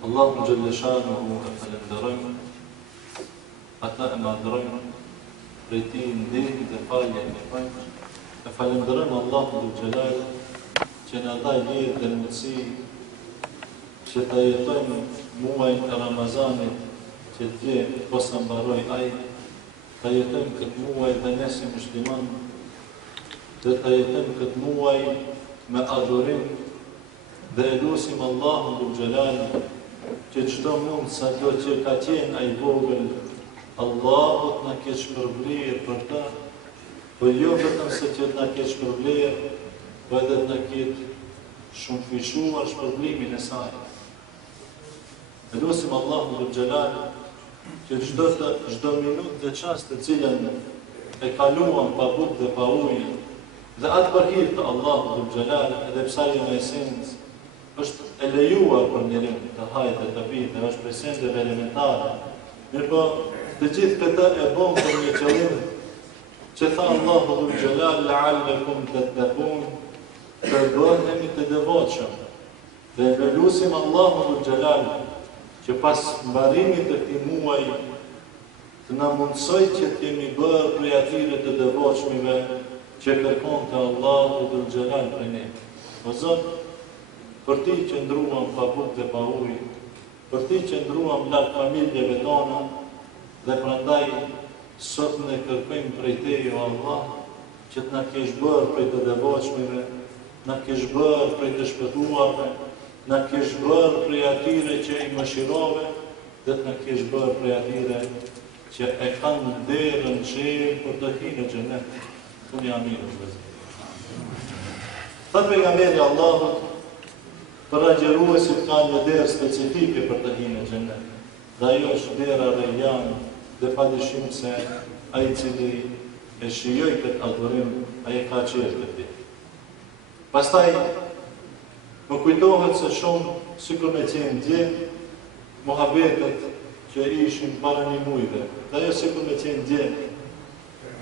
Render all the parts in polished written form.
Allahu Gjellëshanu e falenderojmë, ata e madhrojmë, prej ti ndihmë dhe falje e pajmë, e falenderojmë Allahu Gjellal që në dha jetë dhe mundësi që të jetojmë muajnë e Ramazanit që dje posa mbaroj aj, të jetojmë këtë muaj dhe nesi musliman, dhe të jetojmë këtë muaj me adhurim dhe e lusim Allahun Gjellal që çdo mund sa do që ka qenë ai vogël, Allahut na ke shpërbler për ta, po jo vetëm se që na ke shpërbler, po edhe na ke shumë fishuar shpërblimin e saj. E lusim Allahun Gjellal që çdo minutë dhe çast të cilën e kaluam pa bukë dhe pa ujë, dhe atë për hir të Allahut Gjellal, edhe pse ajo në esencë është e lejuar për njërin të hajtë dhe të pite, është prej sendeve elementare. Mirë po, të gjithë këta e bon për një qëllim, që tha Allahu dhul Gjellal, la'allakum tattaqun, të bëhemi të devotshëm. Dhe ne lusim Allahu dhul Gjellal, që pas mbarimit të këtij muaji, të na mundsoj që të jemi bërë prej atyre të devotshmive që kërkon të Allahu dhul Gjellal për ne. O Zot, për ti që ndruam pa bukë dhe pa ujë, për ti që ndruam larg familjeve tona, dhe prandaj sot ne kërkojmë prej Teje, o Allah, që të na kesh bërë prej të devotshmive, na kesh bërë prej të shpëtuarve, na kesh bërë prej atyre që i mëshirove, dhe të na kesh bërë prej atyre që e kanë derën qelë për të hyrë në xhenet. Unë jam mirë vëllezër. Tha pejgamberi Allahut, për agjeruesit ka një derë specifike për të hyrë në xhenet. Dhe ajo është dera Rejjan, dhe padyshim se ai i cili e shijoi këtë adhurim, ai ka qejf këtë. Pastaj më kujtohet se shumë, sikur me qenë dje, muhabetet që ishin para një mujve. Dhe ajo sikur me qenë dje,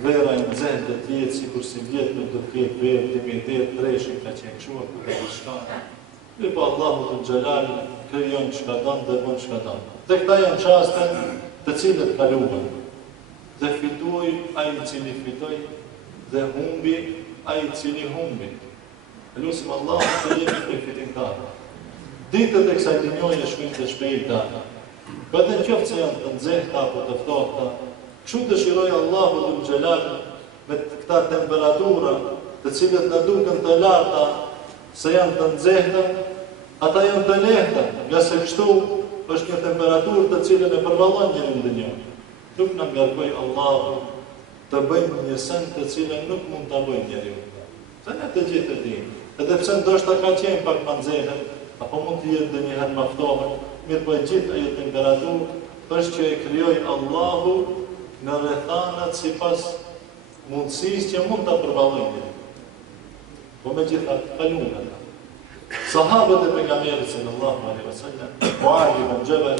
vera i nxehtë dhe të jetë sikur si vjetë nuk do të ketë verë, të me derë treshin ka qenë quar për të shka. Dhe po Allahu dhul Gjellal krijon çka don dhe bën çka don. Dhe këta janë çaste të cilët kaluan. Dhe fitoi ai i cili fitoi, dhe humbi ai i cili humbi. Lusim Allahun të jemi prej fitimtarëve. Ditët e kësaj dinjoje shkojnë të shpejta. Këtë qoftë se janë të nxehta apo të ftohta, kështu dëshiroj Allahu dhul Gjellal me këta temperatura, të cilët na duken të larta, se janë të nxehta, ata janë të lehta, nga se kështu është një temperaturë të cilën e përvallon njërin dhe njërin. Nuk na ngarkoj Allahu të bëjmë një send të cilën nuk mund ta bëjë njeriu. Se ne të gjithë e dimë. Edhe pse ndoshta ka qenë pak më nxehtë, apo mund të jetë ndonjëherë më ftohtë, mirë po e gjithë ajo temperaturë është që e krijoi Allahu në rrethanat sipas mundësisë që mund ta përvallojë njeriu. Po megjithatë kaluan ata. Sahabët e pejgamberit sallallahu alaihi wasallam, Muadh ibn Jabal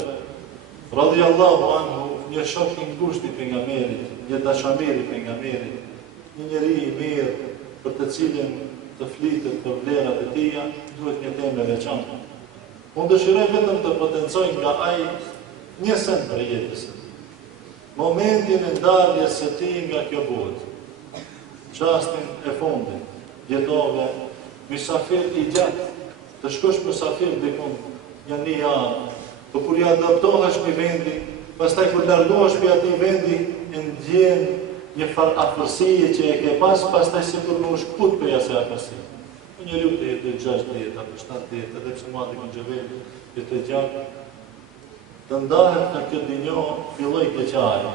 radhiyallahu anhu, një shok i ngushtë i pejgamberit, një dashamirë i pejgamberit, një njeri i mirë për të cilin të flitet për vlerat e tija, duhet një temë e veçantë. Unë dëshiroj vetëm të potencoj nga ai një send për jetës së tij. Momentin e ndarjes së tij nga kjo botë. Çastin e fundit. Jetove, mysafir i gjatë, të shkosh mysafir dikun, janë një javë, po kur ja adaptohesh me vendi, pastaj kur largohesh me atij vendi, e ndjen një farë afërsie që e ke pastaj sikur më u shkput për asaj afërsie. Njeriu të jetë 60 apo 70, edhe pse Muadh ibn Jabal jetë gjatë, të ndahet nga kjo dinjo, filloi keqari,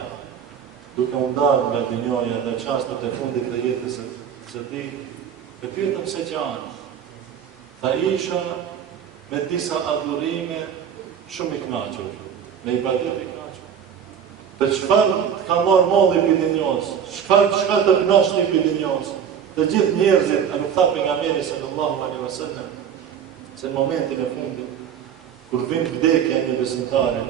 duke u ndarë nga dinjoja dhe çastet e fundit të jetës së tij. E pyetëm se që anë. Tha isha me disa adhurime shumë i knaqur, me ibadet i knaqur. Për çfarë ka marrë molli për dinjos, çka të knaqni për dinjos, të gjithë njerëzit, a nuk tha pejgamberi sallallahu alaihi wasallam, se në momentin e fundit, kur vin vdekja një besimtare,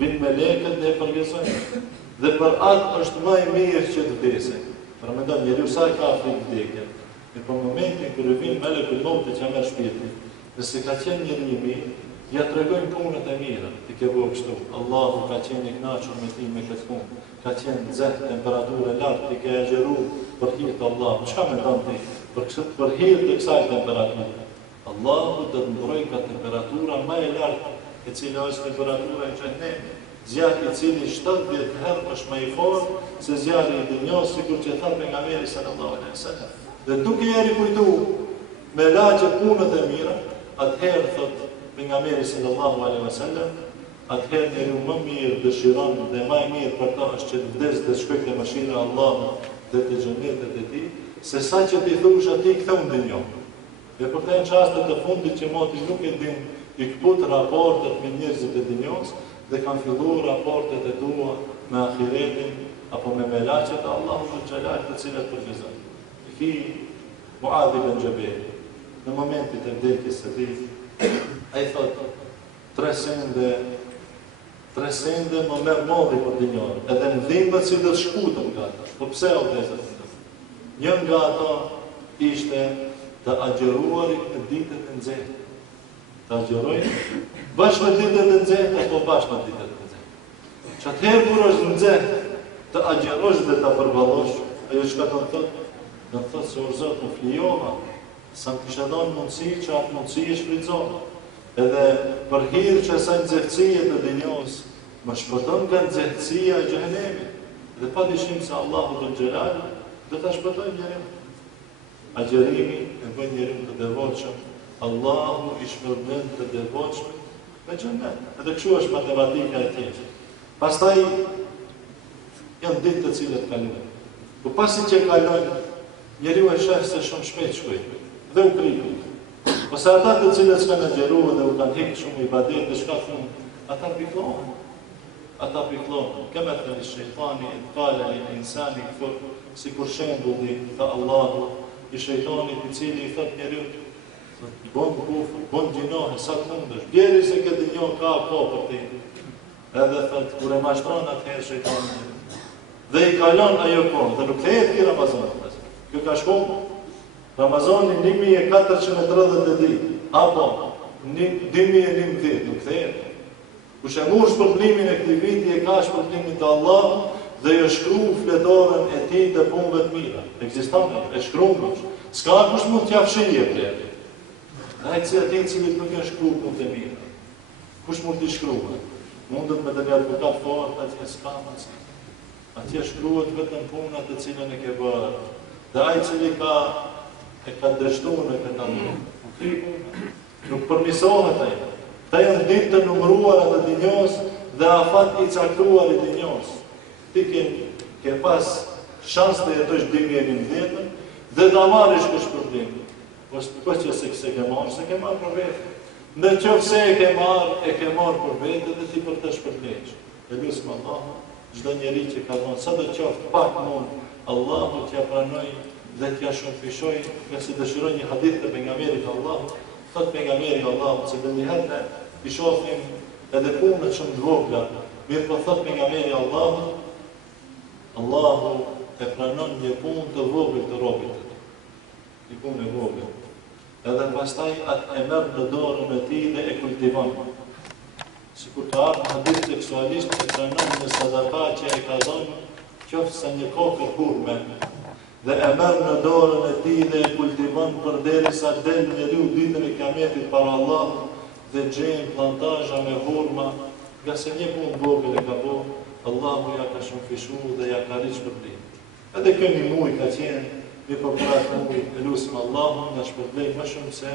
vin melekët dhe e përgësojnë. Dhe për atë është më i mirë që të vdesë. Për mendon njeriu sa ka frikë vdekjen. Në momentin kër vin melekul mauti që merr shpirtin, nëse ka qenë njëri i mirë, ja tregojnë punët e mira, ti ke bërë kështu. Allahu ka qenë i kënaqur me ti me këtë punë. Ka qenë nxehtë, temperaturë lartë, ti ke agjeruar për hir të Allahut. Çka mendon ti për hir të kësaj temperature? Allahu do të ndrojë ka temperatura më e lartë, e cila është temperatura e xhenemit. Zjarri i cili 70 herë është më i fortë se zjarri i dunjos, sikur që tha pejgamberi sallallahu alaihi wasallam. Dhe duke i rikujtuar me lagjë punët e mira, atëherë thot pejgamberi sallallahu alaihi wasallam, atëherë njeriu më mirë dëshiron dhe më i mirë për ta është që të vdes dhe shkojë te mëshira e Allahut dhe te xhenetet e tij, se sa që ti thush atij ktheu në dunjë. Dhe për të çastet të fundit që moti nuk e din, i kput raportet me njerëzit e dunjos dhe kanë filluar raportet e tua me ahiretin apo me melaqet e Allahut xhelal të cilat përgjizon. Fi Muadh ibn Jabal në momentin e vdekjes së tij, ai thotë tre sende më merr modi për dinjor, edhe në dhimbët si do të shkutëm nga ata. Po pse o vëllezër? Një nga ato ishte të agjeruarit në ditët e nxehtë. Të agjerojnë bashkë me ditët e nxehtë apo bashkë me ditët e nxehtë. Që atëherë kur është nxehtë, të agjerosh dhe të përballosh, ajo çka do të thotë? Do të thotë se o Zot më flijova, sa më kisha dhënë mundësi që atë mundësi e shfrytëzova. Edhe për hir që asaj nxehtësie të dinjos, më shpëton nga nxehtësia e xhenemit. Dhe padyshim se Allahu Dhul Xhelal do ta shpëtojë njeriu. Agjerimi e bën njeriu të devotshëm. Allahu i shpërblen të devotshëm me xhenet. Edhe kështu është matematika e tij. Pastaj janë ditë të cilat kalojnë. Po pasi që kalojnë, njeriu e sheh se shumë shpejt shkojnë dhe u kriju. Ose ata të cilët s'kanë agjeruar dhe u kanë hekë shumë ibadet dhe shka thunë, ata piklohen. Ata piklohen. Keme të një shejtani, kale një insani këfër, si kur shembulli të Allahu, i shejtanit i cili i thët njeriu, bon kufër, bon gjinohe, sa të mundesh, bjeri se këtë një ka për ti. Edhe thët, kur e mashtron atëherë shejtanit, dhe i kalon ajo kohë, dhe nuk thejet ki Ramazan. Kjo ka shkohë. Ramazanin 1430 ditë, apo 2011, nuk thejet. Kush e mur shpërblimin e këtij viti e ka shpërblimin të Allahut dhe e shkruan fletoren e tij të punëve të mira. Ekziston, e shkruan. S'ka kush mund t'ia fshijë vlerë. Ai i cili nuk e shkruan punë të mira. Kush mund t'i shkruaj? Mundet me të një advokat fort, atje s'ka mas. Atje shkruhet vetëm puna të cilën e ke bërë. Dhe ai i cili e ka dështuar në këtë anë. Nuk përmisohet ai. Ta janë ditë të numëruara të dinjos dhe afat i caktuar i dinjos. Ti ke pas shans të jetosh 2011 dhe ta marrish kush problem. Po që se ke marrë për vetë. Në qoftë se e ke marrë për vetë dhe ti për të shpërblesh. E lutim Allahun, çdo njeri që ka dhënë sa do qoftë pak mund, Allahu t'ia pranoj dhe t'ia shënfishoj, nëse dëshiroj një hadith të pejgamberit Allahut. Thot pejgamberi Allahut se dhe njëherë i shohim edhe punët shumë të vogla, mirë po thot pejgamberi Allahut, Allahu e pranon një punë të vogël të robit. Një punë e vogël. Edhe pastaj atë e merr në dorën e tij dhe e kultivon. Sikur të ardhë hadith seksualisht e pranon në sadaka që e ka dhënë, qoftë se një kokë hurme. Dhe e merr në dorën e tij dhe e kultivon përderisa del njeriu ditën e Kiametit para Allahut dhe gjen plantazha me hurma, nga se një punë vogël e ka bërë, Allahu ja ka shëmfishuar dhe ja ka rritë shpërblimin. Edhe kjo një muj ka qenë, një përprat muj, e lutim Allahun na shpërblej më shumë se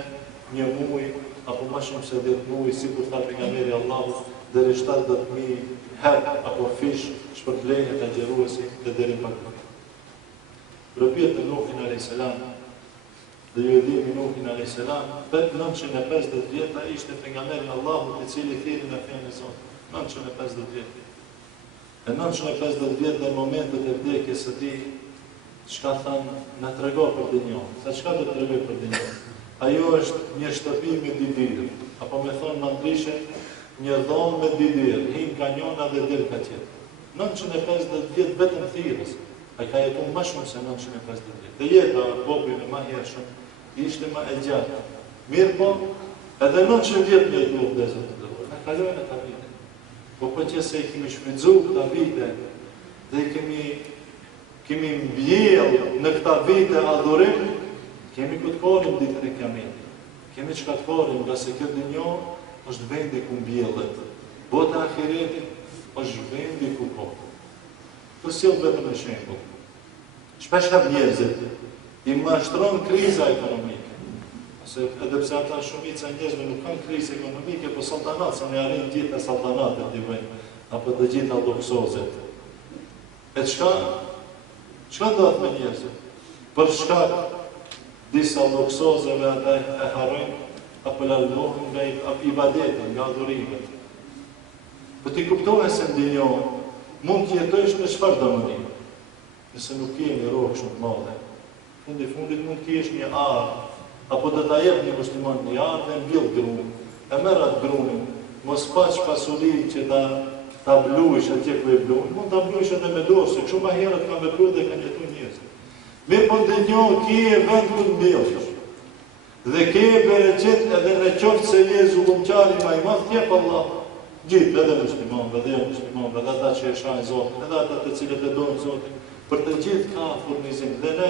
një muj apo më shumë se 10 muj, sikur tha pejgamberi Allahut, deri 70.000 herë apo fish shpërblehet agjeruesi dhe deri më pak. Robjet e Nuhin a.s. dhe ju e dini Nuhin a.s. për 950 vjeta ishte pejgamberi Allahut i cili thiri në fenë e Zotit. 950 vjetë. E 950 vjetë dhe momentet e vdekjes së tij, çka thanë, na trego për dinjon. Sa çka do të tregoj për dinjon? Ajo është një shtëpi me dy dyre, apo me thonë më ndryshe, një dhomë me dy dyre, hin ka njëna dhe del ka tjetër. 950 vjetë vetëm thirrës. Ai ka jetuar më shumë se 950 vjetë. Dhe jeta popullit më hershëm ishte më e gjatë. Mirë po, Edhe 900 vjetë me jetu dhe Zot të dërruar. Ne kalojnë ata vite. Po për që se i kemi shfrytzu këta vite dhe i kemi mbjell në këta vite adhurim, kemi këtë korim ditën e Kiametit. Kemi çka të korim nga se këtë dunjë është vendi ku mbjellet. Bota e ahiretit është vendi ku ka. Të sjell vetëm në shembull. Shpesh njerëzit i mashtron kriza ekonomike. Se edhe pse ata shumica e njerëzve nuk kanë krizë ekonomike, po saltanat, se ne arrin gjithë e saltanatet t'i bëjnë, apo të gjitha luksozet. E çka ndodh me njerëzit? Për shkak disa luksozeve ata e harrojnë apo largohen nga ibadeti, nga adhurimet. Po ti kuptohet se ndonjë mund të jetojsh në çfarë domëri. Nëse nuk kemi rrugë shumë të mëdha. Fundit mund të kesh një arë, apo do ta jep një musliman një arë dhe mbjell grunin. E merr atë grunin, mos paç pasuri që ta bluish atje ku e bluin, mund ta bluish edhe me dorë, se kështu më herët kanë vepruar dhe kanë jetuar njerëz. Mirë po ndonjë ke vend ku të mbjellësh. Dhe ke bereqet edhe në qoftë se je zullumqari më i madh, jep Allah. Gjithë edhe muslimanëve, edhe ata që e shajnë Zotin, edhe ata të cilët e dojnë Zotin, për të gjithë ka furnizim. Dhe ne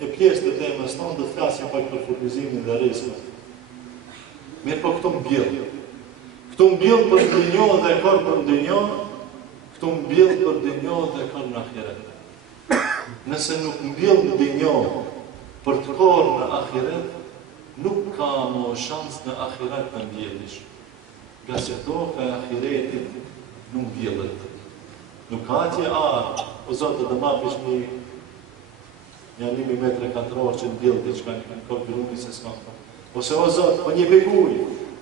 e pjesë të temës tonë do të flasim pak për furnizimin dhe rrezikun. Mirë po këtu mbjell. Këtu mbjell për dunjë dhe kor për dunjë, këtu mbjell për dunjë dhe kor në ahiret. Nëse nuk mbjell në dunjë për të kor në ahiret, nuk ka më shans në ahiret të mbjellish. Nga se toka e ahiretit nuk mbjellet. Nuk ka atje arë, o Zotë dhe mapish një 1 metre katror që mbjell diçka një kërë gruni se s'ka. Ose o Zotë, po një pikuj,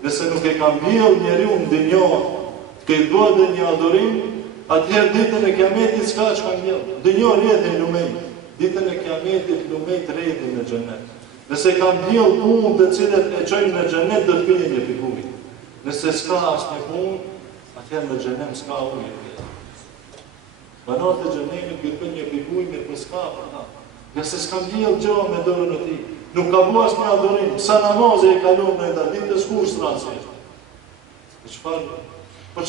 nëse nuk e ka mbjell njeri unë dhe një, të këtë bëdhe një adhurim, atëherë ditën e Kiametit s'ka që ka mbjell. Dhe një redin lumej, ditën e Kiametit lumej të redin në xhenet. Nëse ka mbjell punë të cilët e qojnë në xhenet, do të pije një pikuj. Nëse s'ka asë një punë, atëherë në xhenem s'ka ujë. Banorët e xhenemit kërkojnë një pikuj, mirë po s'ka për ta. Nëse s'ka mbjell gjë me dorën e tij, nuk ka bërë asnjë adhurim, sa namaze e kalon në atë ditë të skuq transit. Për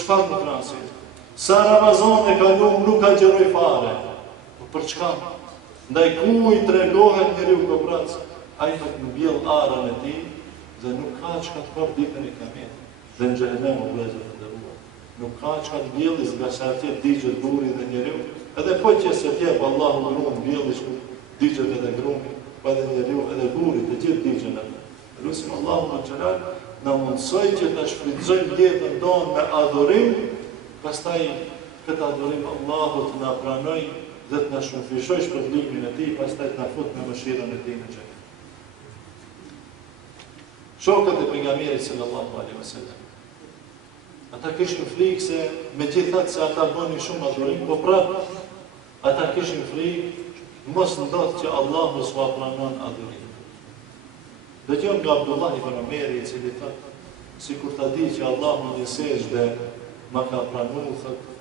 çfarë nuk transit? Sa Ramazan e kalon nuk ka xheroj fare. Po për çka? Ndaj kujt tregohet njeriu kobrac, ai nuk mbjell arën e tij dhe nuk ka çka të për ditën e Kiametit. Dhe në xhenem o vëllezër të nderuar. Nuk ka çka të mbjellës nga sa atje digjet guri dhe njeriu. Edhe po që se t'jep Allahu gruan mbjellës ku digjet edhe grumi, po edhe njeriu edhe guri të gjithë digjen atë. Lutim Allahu në xhelal na mundsoj që ta shfrytëzojmë jetën tonë me adhurim, pastaj këtë adhurim Allahu të na pranoj dhe të na shpërfishoj shpërblimin e tij, pastaj të na fut me mëshirën e tij në xhenem. Shokët e pejgamberit sallallahu alaihi wasallam. Ata kishin frikë se megjithatë se ata bënin shumë adhurim, po prapë ata kishin frikë mos ndodh që Allahu s'u pranon adhurimin. Dëgjojmë nga Abdullah ibn Omeri i cili thotë, sikur ta di që Allahu në sejdë ma ka pranuar, thotë,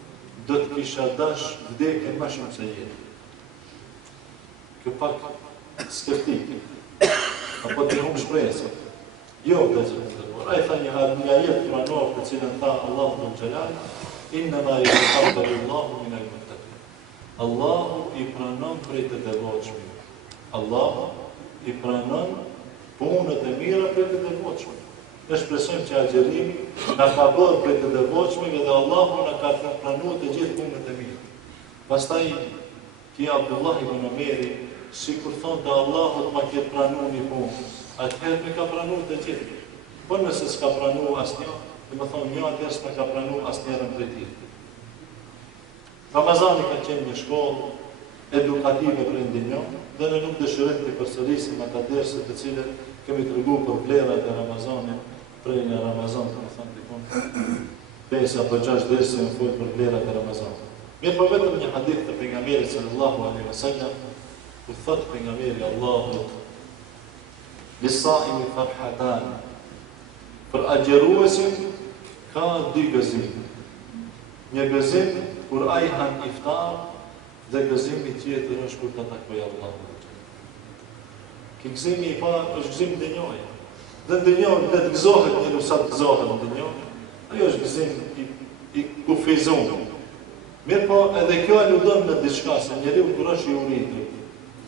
do të kisha dash vdekjen më shumë se jetë. Kjo pak skeptik. Apo të humb shpresën. Jo, dhe zërë të dërruar. A i tha një jetë pranor të cilën tha Allahu në xhelal, innama yataqabbalu Allahu min al-muttaqin. Allahu i pranon prej të devotshëm. Allahu i pranon punët e mira prej të devotshëm. Ne shpresojmë që agjerimi na ka bërë prej të devotshëm dhe Allahu na ka pranuar të gjithë punët e mira. Pastaj ki Abdullah ibn Omeri, sikur thonte Allahu ma ketë pranuar një punë, atëherë me ka pranuar të gjithë. Po nëse s'ka pranuar asnjë, dhe më thonë një atëherë s'me ka pranuar asnjëherën prej tij. Ramazani ka qenë një shkollë edukative për ndinjo, dhe ne nuk dëshirojmë të përsërisim ata derse të cilët kemi treguar për vlerat e Ramazanit, prej në Ramazan, të më thonë dikon, 5 apo 6 derse në folë për vlerat e Ramazanit. Mirë po vetëm një hadith të pejgamberit sallallahu alaihi wasallam, ku thotë pejgamberi Allahut, lisaimi farhatan, për agjeruesin ka 2 gëzim. Një gëzim kur ai han iftar dhe gëzimi tjetër është kur ta takoj Allahun. Ky gëzimi i parë është gëzimi i dinjoj. Dhe në dënjohën, le të gëzohet njëru sa të gëzohet në dënjohën, ajo është gëzim i kufizuar. Mirë po, edhe kjo aludon në diçka, se njeriu kur është i uritur,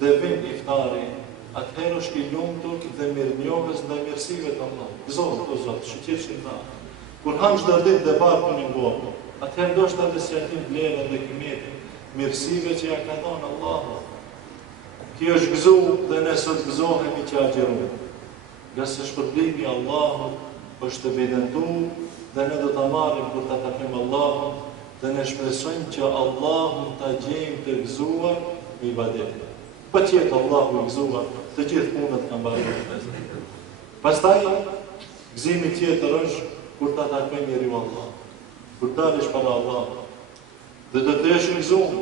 dhe vin iftari, atëherë është i lumtur dhe mirënjohës ndaj mirësive të Allahut. Gëzohet o Zot, shqetësisht ta. Kur han çdo ditë dhe barkun i ngopur, atëherë ndoshta të sjellin vlerën dhe kimetin, mirësive që ja ka dhënë Allahu. Kjo është gëzu dhe ne sot gëzohemi që agjerojmë. Nga se shpërblimi Allahut është evidentuar dhe ne do ta marrim kur ta takojmë Allahun dhe ne shpresojmë që Allahun ta gjejmë të gëzuar me ibadet. Patjetër Allahu i gëzuar, të gjithë punët kanë mbaruar. Pastaj gëzimi tjetër është kur ta takojmë njeriu Allah. Kur dalësh para Allahut dhe do të jesh i gëzuar.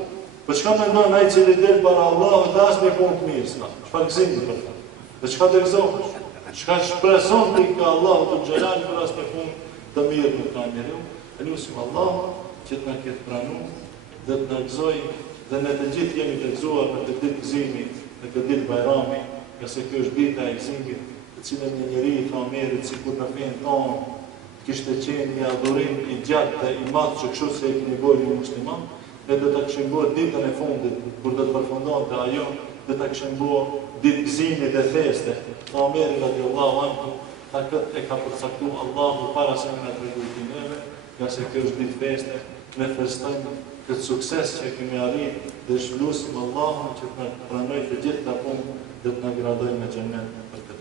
Për çka mendon ai që del para Allahut dhe asnjë punë të mirë s'ka? Çfarë gëzimi për ta? Dhe çka të gëzohesh? Çka shpreson ti ka Allahu të xhelal për asnjë punë të mirë nuk ka njeriu? E lutim Allahun që të na ketë pranuar dhe të na gëzojë dhe ne të gjithë jemi të gëzuar në këtë ditë gëzimi, në këtë ditë bajrami, nga se kjo është dita e gëzimit, të cilën një njeri i Muhamedit sikur në fenë tonë kishte qenë një adhurim i gjatë dhe i madh që kështu se e keni bërë ju musliman, ne do ta kishim bërë ditën e fundit kur do të përfundonte ajo, do ta kishim bërë ditë gëzimi dhe feste. Muhamedi radiallahu anhu ta këtë e ka përcaktuar Allahu para se ne na tregojë neve, nga se kjo është ditë feste, ne festojmë këtë sukses që kemi arritur dhe shlusim Allahun që të na pranojë të gjithë ta punë dhe të na gradojë me xhenet për këtë.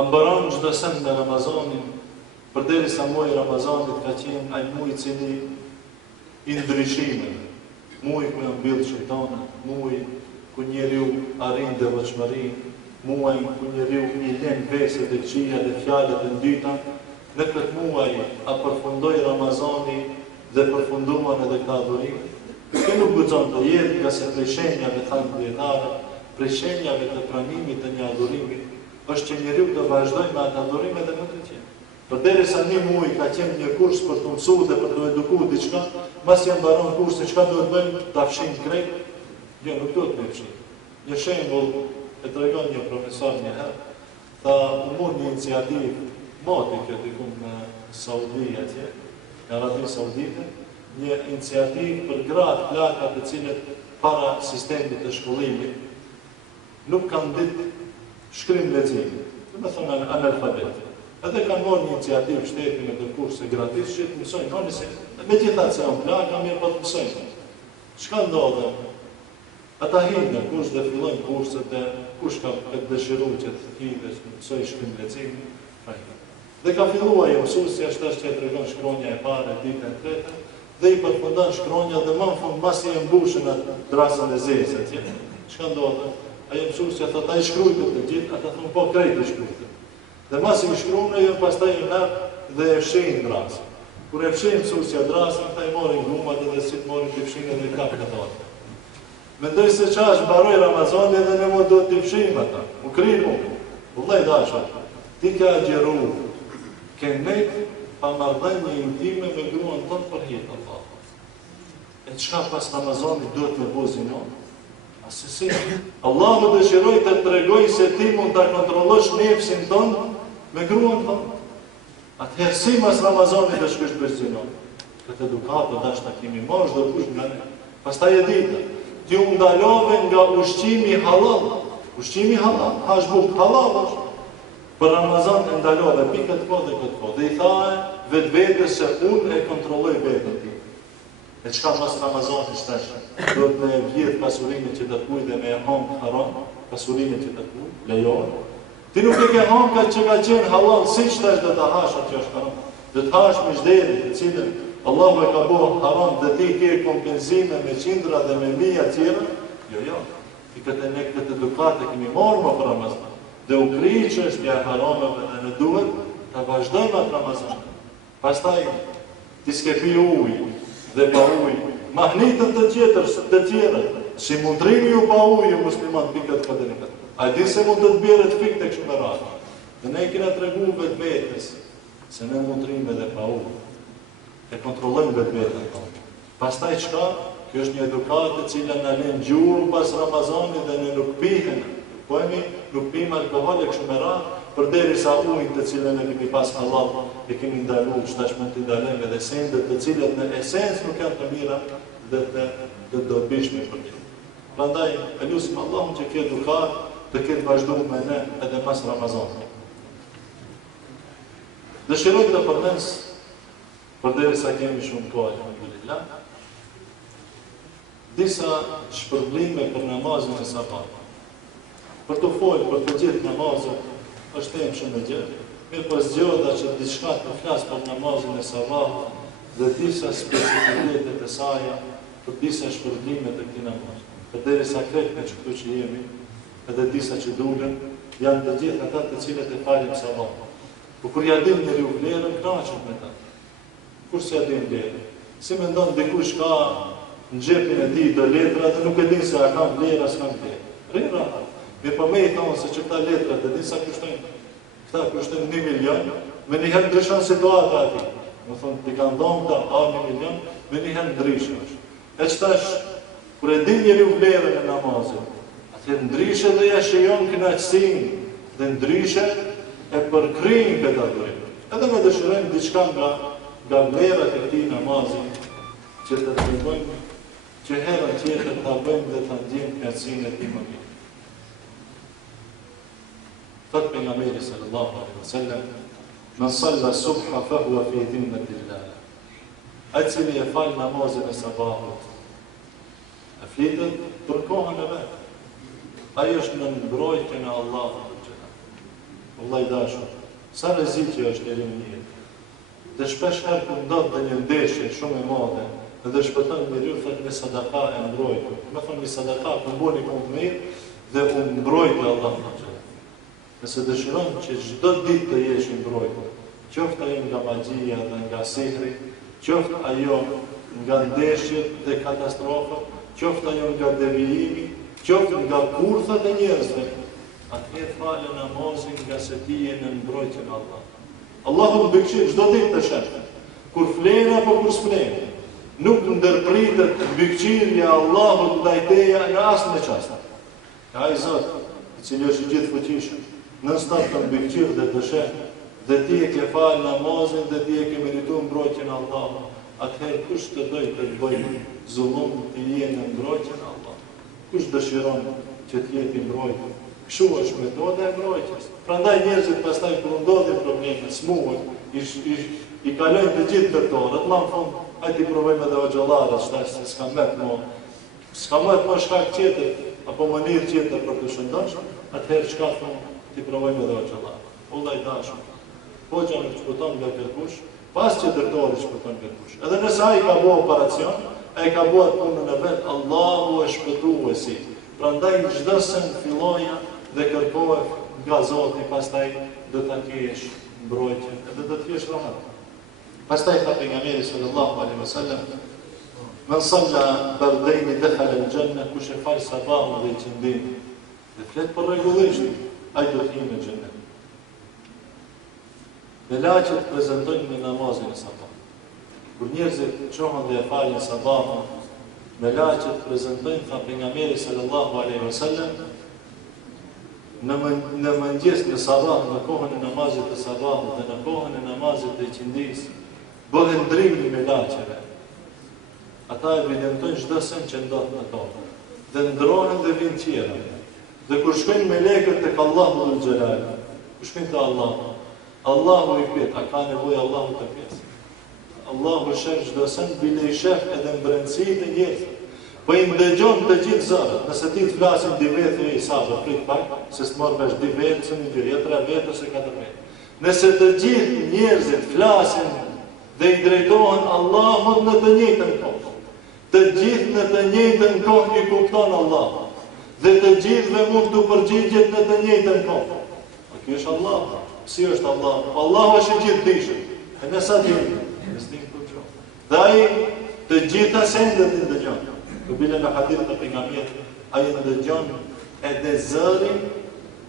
Ambaron çdo sen në Ramazanin, përderisa muaji i Ramazanit ka qenë ai muaj i cili i ndryshimeve, muaj ku janë mbyllë shejtanët, muaj ku njeriu arrin devotshmërinë, muaj ku njeriu i lën veset e këqija dhe fjalët e ndyta. Në këtë muaj a përfundoi Ramazani dhe përfunduan edhe këta adhurime. Kjo nuk guxon të jetë nga se prej shenjave thanë dietarë, prej shenjave të pranimit të një adhurimi është që njeriu të vazhdojë me atë adhurim edhe më të tjerë. Përderisa një muaj ka qenë një kurs për të mësuar dhe për të edukuar diçka, mbas janë mbaron kursin, çka duhet bëjmë? Ta fshijmë krejt? Jo, nuk duhet të fshijmë. Një shembull e tregon një profesor një herë, tha mund një iniciativë, moti kjo diku në Saudi atje, në Arabinë Saudite, një iniciativë për gratë plaka të cilët para sistemit të shkollimit nuk kanë ditë shkrim leximi, do të thonë analfabet. Edhe kanë marrë një iniciativë shteti me të kurse gratis që të mësojnë, nani se megjithatë se janë plaka, mirë po të mësojnë. Çka ndodhe? Ata hinë në kurs dhe fillojnë kurset dhe kush ka dëshiruar që të hidhe, të mësoj shkrim leximi, ai. Dhe ka filluar ajo mësuesja ashtash që e tregon shkronja e parë, ditën e tretë, dhe i përfundon shkronja dhe më në fund mbasi e mbushën atë drasën e zezë atje. Çka ndodhe? Ajo mësuesja thotë ai shkruajtë të gjithë, ata thonë po krejt i shkruajtë. Dhe mbasi i shkruan ajo pastaj i merr dhe e fshin drasën. Kur e fshin mësuesja drasën, ata i morën gumat edhe si të morën të fshin edhe kapën ato. Mendoj se çash mbaroi Ramazani edhe ne mo do të fshijmë ata. U krimu. Vullai dasha. Ti ka agjeru. Ke net pa marrëdhënie intime me gruan tonë për hir të Allahut. E çka pas Ramazanit duhet të bëjë no? Asesi. Allahu dëshiroi të tregoj se ti mund ta kontrollosh nefsin tonë me gruan tonë. Atëherë si mas Ramazanit të shkosh bëj no? Këtë edukatë dashna kemi marrë çdo kush nga ne. Pastaj e ditë ti u ndalove nga ushqimi halal. Ushqimi halal, hash buk halal është. Për Ramazan e ndalove pi këtë kohë dhe këtë kohë. Dhe i thae vetvetes se unë e kontrolloj vetën ti. E çka pas Ramazanit shtash? Do të me vjedh pasurinë që të kuj dhe me hang haram, pasurinë që të kuj, lejohet. Ti nuk e ke hangë që ka qenë halal, si shtash dhe të hash atë që është haram. Dhe të hash me shderi, të cilën Allahu e ka bërë haram dhe ti ke kompenzime me qindra dhe me mija tjera? Jo. I këtë edukate kemi marrë më për Ramazan. Dhe u kri që është ja harameve dhe në duhet të vazhdojmë atë Ramazan. Pastaj, ti s'ke pi ujë dhe pa ujë. Mahnitën të tjera, si mundrimi ju pa ujë, musliman pikat këtë. A di se mund të të bjerë të pikë të kështu me rrë. Dhe ne kena të regu vetvetes, se ne mundrime dhe pa ujë. E kontrollojmë vetvetën tonë. Pastaj çka? Kjo është një edukatë e cila na lën gjurmë pas Ramazanit dhe ne nuk pihen. Nuk pim alkohol e kështu me radhë, përderisa ujin të cilën e kemi pas halal, e kemi ndaluar, tash mund t'i ndalojmë edhe sendet të cilat në esencë nuk janë të mira dhe të dobishme për ne. Prandaj e lutim Allahun që kjo edukatë të ketë vazhduar me ne edhe pas Ramazanit. Dëshiroj të përmend, përderisa kemi shumë kohë, alhamdulillah, disa shpërblime për namazin e sabatit. Për të folë, për të gjithë namazën, është temë shumë e gjërë. Mirë për zgjoda që diçka të flasë për namazin e sabatit dhe disa specifitetet e saja për disa shpërblimet e këtij namazi. Përderisa kretme që këtu që jemi, edhe disa që dulen, janë të gjithë ata të cilët e falim sabatin. Po kur ja dim njeri u vlerën, kënaqet me ta. Kur si ja dim vlerën? Si mendon dikush ka në xhepin e tij do letra dhe nuk e din se a ka vlerë as ka vlerë. Rira. Mirë po me i thonë se që këta letra dhe disa kushtojnë, këta kushtojnë 1 milion, me njëherë ndryshon situata ati. Më thonë, ti kanë ndonë këta 1 milion, me njëherë ndryshon është. E qëtash, kur e din njeri u vlerën e namazit, atër ndryshe dhe ja shijon kënaqësinë dhe ndryshe e përkryin këtë adhurim. Edhe me dëshirojmë diçka nga vlerat e këtij namazit që të tregojmë që herën tjetër ta bëjmë dhe ta ndjejmë kënaqësinë e tij më mirë. Thot pejgamberi sallallahu alaihi wasallam, "Man salla subha fa huwa fi dhimmatillah." Ai cili e fal namazin e sabahut, e flitet për kohën e vet. Ai është në mbrojtjen e Allahut. Vallai dashur, sa rreziqe është deri në jetë. Dhe shpesh herë kur ndodh një ndeshje shumë e madhe, edhe shpëton njeriu thot me sadaka e mbrojtur. Do të thonë me sadaka për bëni punë të mirë dhe u mbrojtë Allahu. Nëse dëshiron që çdo ditë të jesh i mbrojtur, qoftë ajo nga magjia dhe nga sihri, qoftë ajo nga ndeshjet dhe katastrofat, qoftë ajo nga devijimi, qoftë nga kurthat e njerëzve, atëherë falë namazin nga se ti je në mbrojtjen e Allahut. Allahu mbikëqit çdo ditë të shef. Kur flen apo kur s'flen, nuk ndërpritet mbikëqirja e Allahut ndaj teje në asnjë çast. Ai Zot, i cili është i gjithfuqishëm, në stop të mbikëqir dhe të sheh, dhe ti e ke falë namazin dhe ti e ke merituar mbrojtjen e Allahut, atëherë kush të doj të bëjë zullum të jenë në mbrojtjen e Allahut? Kush dëshiron që të jetë i mbrojtur? Kështu është metoda e mbrojtjes. Prandaj njerëzit pastaj kur ndodhin probleme, smuhen, i kalojnë të gjithë doktorët, më në fund, hajde i provojmë edhe xhallarët, shtash se s'ka më të shkak tjetër apo mënyrë tjetër për të shëndosh, atëherë çka thonë? Ti provojmë edhe xhallarët. Vallai dashur, hoxha nuk shpëton nga kërkush, pas që doktori shpëton kërkush. Edhe nëse ai ka bëu operacion, ai ka bëu punën e vet, Allahu është shpëtuesi. Prandaj çdo sen filloja dhe kërkohe nga Zoti, pastaj do ta kesh mbrojtjen, edhe do të kesh rahat. Pastaj tha pejgamberi sallallahu alaihi wasallam, "Man salla bardayn dakhala al-janna", kush e fal sabahun dhe qindin. Dhe flet për rregullisht, ai do të hyjë në xhenet. Dhe laqet prezantojnë në namazin e sabahut. Kur njerëzit qohen dhe e falin sabahun, me laqet prezantojnë, tha pejgamberi sallallahu alaihi wasallam, në mëngjes në sabah, në kohën e namazit të sabahut dhe në kohën e namazit të qindis, bëhen ndrimi me laqeve. Ata evidentojnë çdo sen që ndodh në tokë, dhe ndrohen dhe vinë tjera. Dhe kur shkojnë melekët tek Allahu dhul xhelal, kur shkojnë te Allahu, Allahu i pyet, a ka nevojë Allahu të pyet? Allahu shef çdo sen, bile i shef edhe mbrëmësitë e njerëzve. Po i ndëgjon të gjithë zërët, nëse ti të flasin di vetë i sabër, prit pak, se s'morë vesh di vetë, se një gjyri, 3 vetë ose 4 vetë. Nëse të gjithë njerëzit flasin dhe i drejtohen Allahut në të njëjtën kohë, të gjithë në të njëjtën kohë i kupton Allahu, dhe të gjithëve mund të përgjigjet në të njëjtën kohë. Po kjo është Allahu. Si është Allahu? Allahu është i gjithë dishëm. E nësa dimë, nësë dimë për që. Dhe ai të gjitha sendet i ndëgjon. Të bile në hadith të pejgamberit, ai ndëgjon edhe zërin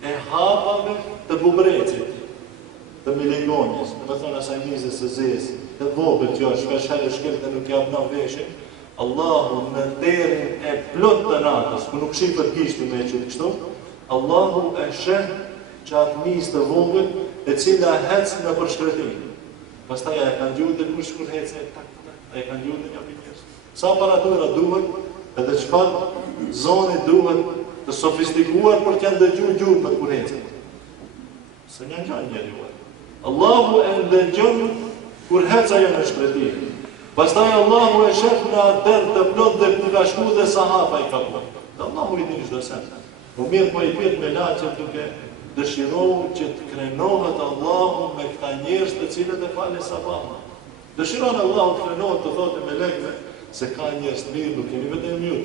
e hapave të bubrecit, të milingonjes, të më thonë asaj nizës së zezë, të vogël që është, shpesh herë shkel dhe nuk jap në veshën, Allahu në derin e plot të natës, ku nuk shifët gishti me që të kështu, Allahu e sheh që atë misë të vogël e cila hecë në përshkretim. Pastaj e kanë gjuhë dhe kush kur hecë e kanë gjuhë dhe një njërës. Sa aparatura duhet edhe çfarë zoni duhet të sofistikuar për të ndëgjuar gjuhën për kur hecë. Se një gjë njeriu. Allahu e ndëgjon kur hecë ajo në shkretim. Pastaj Allahu e shef në atë të plot dhe ku ka shku dhe sahaba i ka plot. Dhe Allahu i din çdo sen. Po mirë po i pyet me laçë duke dëshirohu që të krenohet Allahu me këta njerëz të cilët e falin sabah. Dëshiron Allahu të krenohet të thotë me lekëve se ka njerëz të mirë, nuk jeni vetëm ju.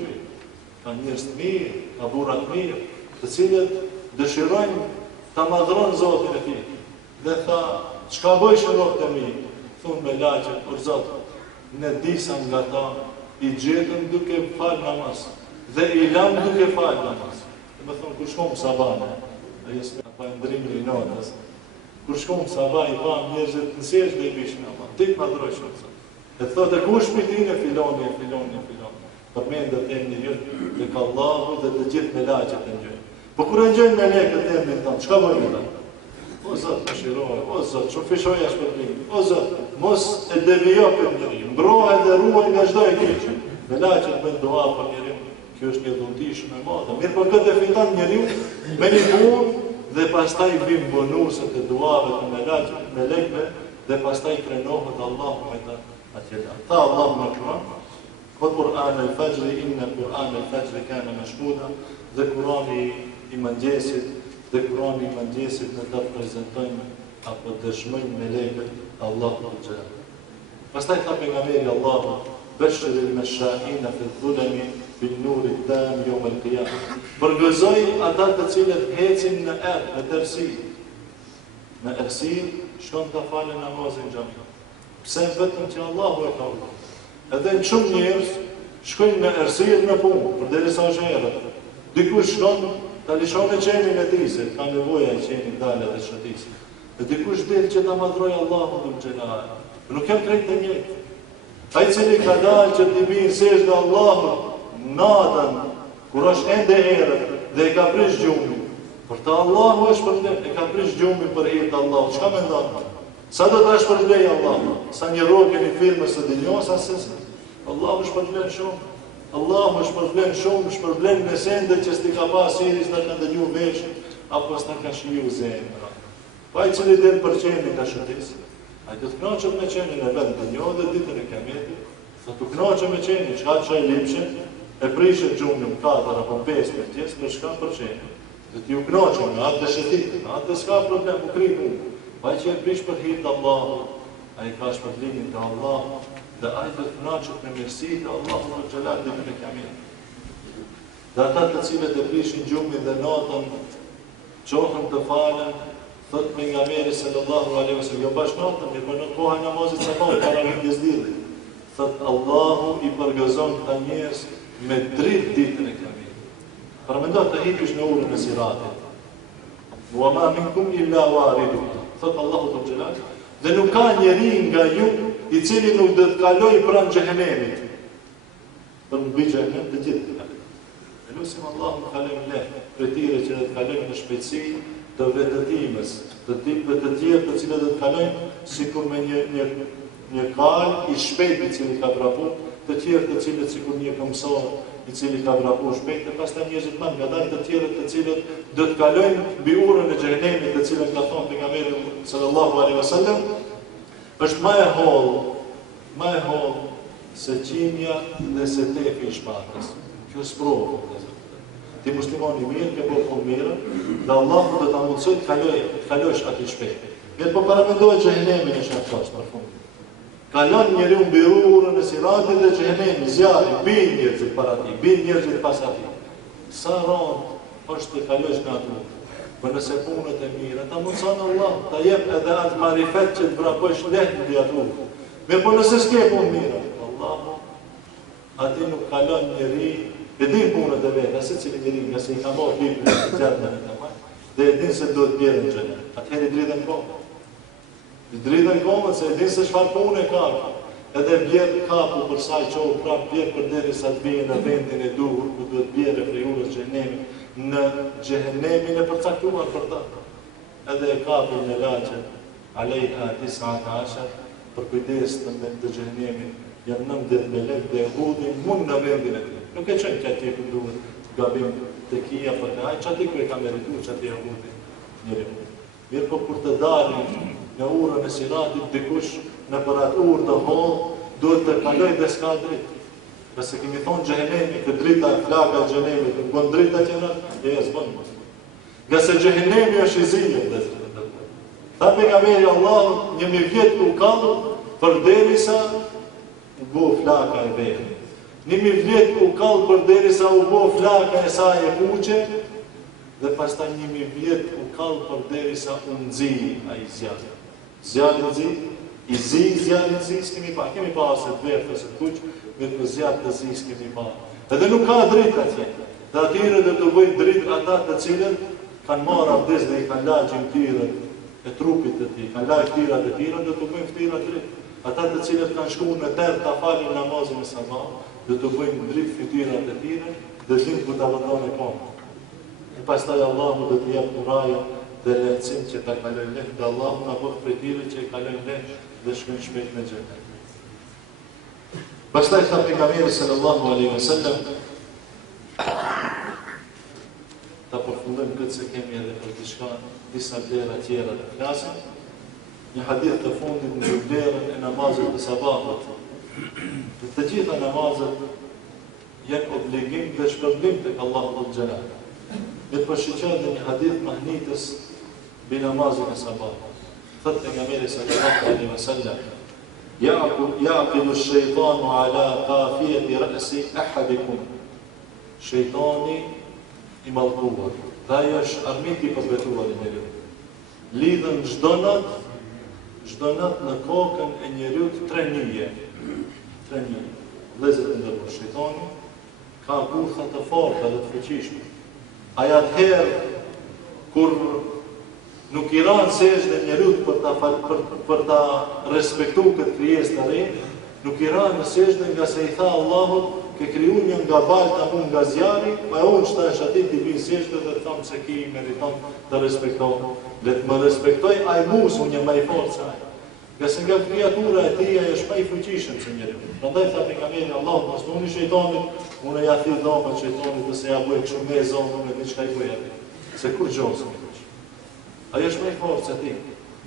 Ka njerëz të mirë, ka burra të mirë, të cilët dëshirojnë ta madhrojnë Zotin e tij. Dhe tha, çka bëjsh rrobët e mi? Thunë me laçë, por Zot, në disa nga ta i gjetën duke falë namaz dhe i lamë duke falë namaz. Dhe me thonë, kur shkom sabane, a jesë me pa ndrimë i notës, kur shkom sabane i pa njerëzit nësesh dhe i bishë namaz, ti të madroj shumë. E thotë, ku shpitin e filoni. Përmendet e një jërë dhe ka Allahu dhe të gjithë me laqët e njëjë. Po kur e njëjnë me lekët e më tonë, çka bëjmë ta? O Zot, më shiroj, o Zot, çu fishoj as për tim. O Zot, mos e devijo për njeriu. Mbrohet dhe ruaj nga çdo e keq. Me laqët bën dua për njeriu. Kjo është një dhunti shumë e madhe. Mirë, por këtë fiton njeriu me një punë dhe pastaj vim bonuset e duave të me laqët, me lekëve dhe pastaj krenohet Allahu me ta atje. Tha Allahu më Kur'an, Kur'an al-Fajr, inna Kur'an al-Fajr kana mashhuda, dhe Kur'ani i mëngjesit, dhe Kur'ani i mëngjesit në ta prezantojmë apo dëshmojmë me lekët Allahu xhallah. Pastaj tha pejgamberi Allahu, bashir al-masha'ina fi dhulami bin nur al-tam yawm al-qiyamah. Përgëzoi ata të cilët hecin në errë, në tërsi. Në errësi shkon të falen namazin xhamë. Pse vetëm që Allahu e ka urdhëruar. Edhe në shumë njerëz shkojnë në errësi në punë, përderisa është errë. Dikush shkon ta lishon e qenin e tij, se ka nevojë e qenin dalë dhe shëtis. Dhe dikush del që ta madhroj Allahu dhul xhelal. Nuk kem krejt të njëjtë. Ai cili ka dalë që t'i vinë sesh dhe Allahu natën, kur është ende erë dhe e ka prish gjumin. Për të Allahu është problem, e ka prish gjumin për hir të Allahut. Çka mendon? Sa do të shpërblej Allahu? Sa një rrogë në filmë së dinjos asesi. Allahu shpërblen shumë. Allahu shpërblen shumë, shpërblen në sende që s'ti ka pas iris në ka ndëgju veshën, apo s'na ka shiju zemra. Pa i cili del për qenin ka shëtis, a i të knaqët me qenin e vetë të njohë dhe ditën e kametit, sa të knaqët me qenin, qka të qaj lipshin, e prishet gjumin 4 apo 5 për tjesë, për shka për qenin. Dhe t'ju knaqët me atë dhe shëtit, atë dhe s'ka problem, u kri mu. Pa i që e prish për hitë Allahu, a i ka shpërblimin të Allahu, dhe ajë të knaqët me mirësi të Allahu në xhelal dhe në kamin. Dhe ata të cilët e prishin gjumin dhe natën, qohën të falen, thot pejgamberi sallallahu alaihi wasallam, jo bash natën, mirë për në koha e namazit sabah, para rindjes diellit. Thot Allahu i përgëzon këta njerëz me dritë ditën e kamin. Pra mendo të hipish në urën e siratit. Wa ma minkum illa wariduha. Thot Allahu të xhelal, dhe nuk ka njeri nga ju i cili nuk dhe të kaloj pranë xhehenemit. Për në bëj xhehenem të gjithë të kaloj. E lusim Allah në kalojmë le, për tire që dhe të kalojmë në shpejtësi të vetëtimës, të tipëve të tjerë të cilët dhe të kalojmë, sikur me një kal i shpejt i cili ka vrapu, të tjerë të cilët sikur një këmsor i cili ka vrapu shpejt, dhe pas të njëzit man, nga dalë të tjerë të cilët dhe të kalojmë mbi urën e xhehenemit të cilët ka thonë pejgamberi sallallahu alaihi wasallam, është ma e hollë se qimja dhe se tefi i shpatës. Kjo së provë, ti muslimoni mirë, ke bërë punë mirë, dhe Allah dhe ta mundësoj të kalojsh ati shpejt. Mirë po paramendoj xhehenemin e shakos, për fund. Kalon njeri unë birurën e siratit dhe xhehenemi, zjarri, bin njerëzit para ti, bin njerëzit pas ati. Sa randë është të kalojsh në atë për nëse punët e mire, ta mundëson Allah, ta jep edhe atë marifet që të vrapojsh lehtë në diatu. Mirë po nëse s'ke punë mire, Allah, ati nuk kalon njeri, e din punët e vetë, se cili njeri, nëse i ka morë libri të gjendën e të majtë, dhe e din se do të bjerë në gjenë, atëherë i dridhen komët. I dridhen komët se e din se shfar punë e ka. edhe bjerë kapu për saj qohë prapë bjerë për deri sa të bije në vendin e duhur, ku duhet bjerë e frejurës gjehenemi, në gjehenemin e përcaktuar për ta. Edhe e kapu në laqe, alejha tisat ashar, për kujdes të gjehenemi, janë 19 melek dhe hudin mund në vendin e të. Nuk e qenë që ati ku duhet gabim të kia për të hajë, që ati ku e ka meritur që ati e hudin njëri. Mirë po kur të dalin në urën e siratit, dikush në për atë urë të hollë, duhet të kaloj dhe s'ka dritë. Nëse kemi thonë gjehenemi, këtë drita e flaka e gjehenemi, të bënë drita tjena, e s'bënë. Nga se gjehenemi është i zilë, dhe zilë. Tha pejgamberi Allah, 1000 vjetë u kallu, për derisa u bo flaka e verë. 1000 vjetë u kallu për derisa u bo flaka e saj e kuqe, dhe pastaj 1000 vjetë u kallu për derisa u nëzi a i zjarë. Zjarë nëzi, i zi, zjarë nëzi, s'kemi pa. Kemi pa se të verë, se të kuqë, me të zjarë të zi, s'kemi pa. Edhe nuk ka dritë atje. Dhe atyre dhe të bëjt dritë ata të cilën kanë marë abdes dhe i kanë laqin tyre e trupit të ti, kanë laqin tyrat e tyre dhe të bëjnë ftyrat dritë. Ata të cilët kanë shku në tërë të falin namazin e sabah, dhe të bëjnë dritë ftyrat e tyre dhe të ku të vëndon e konë. E pastaj Allahu dhe të jepë kuraja dhe lehtësim që ta kalojnë lehtë, dhe Allahu nga bëhë për tyre që i kalojnë lehtë dhe shkojnë shpejt në xhenet. Pastaj tha pejgamberi sallallahu alaihi wasallam, ta përfundojmë këtë se kemi edhe për diçka, disa vlera tjera të flasim. Një hadith të fundit në vlerën e namazit të sabahut. Të gjitha namazet janë obligim dhe shpërblim tek Allahu dhul xhelal. Me përshqyqat dhe një hadith mahnitës bi namazin e sabahut. Thëtë pejgamberi sallallahu alaihi wasallam, yaqilu ash-shaytanu ala qafiyati ra'si ahadikum. Shejtani i mallkuar, dhe ajo është armiti i përbetuar i njeriut. Lidhen çdo natë në kokën e njeriut 3 nije. 3 nije. Vëllezër të nderuar, shejtani ka kurtha të forta dhe të fuqishme. Ai atëherë kur nuk i ranë sejdë njeriut për ta respektuar këtë krijesë të re, nuk i ranë sejdë nga se i tha Allahut, ke kriju një nga balta unë nga zjari, pa e unë që ta është ati t'i vinë sejdë dhe të thamë se ki meriton të respektohë. Dhe të më respektoj, a i musë unë një ma i forë se ajë. Nga se nga kreatura e tija e është ma i fuqishëm se njeriut. Prandaj tha pejgamberi Allahut, mos nuni shejtanit, unë ja thirr dhomën shejtanit ose ja bëj kështu me zonë me diçka i bëj atë. Se kur gjosë më thosh. Ai është më i fortë se ti.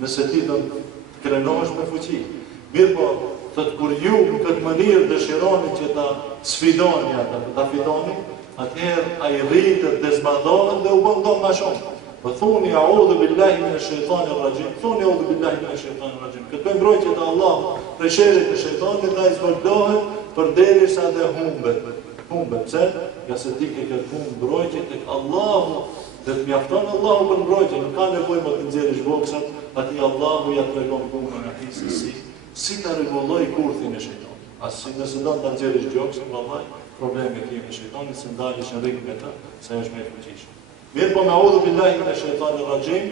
Nëse ti do të krenohesh me fuqi. Mirë po, thot kur ju në këtë mënyrë dëshironi që ta sfidoni ata, ta fitoni, atëherë ai rritet dhe zmadhohet dhe u bën dom më shumë. Po thoni a'udhu billahi minash shaitanir rajim. Thoni a'udhu billahi minash shaitanir rajim. Këtë mbrojtje të Allahut prej sherrit të shejtanit ai zbërdohet përderisa dhe humbet. Humbet pse? Nga se ti ke këtë humbë mbrojtje tek Allahu dhe të mjafton Allahu për mbrojtje. Nuk ka nevojë më të nxjerrësh boksat, aty Allahu ja tregon punën atij se si ta rregulloj kurthin e shejtanit. Asi nëse do ta nxjerrësh gjoksin, vallahi probleme ke me shejtanin, se ndalesh në rregull me ta, se është më i fuqishëm. Mirë po me a'udhu billahi minash shaitanir rajim,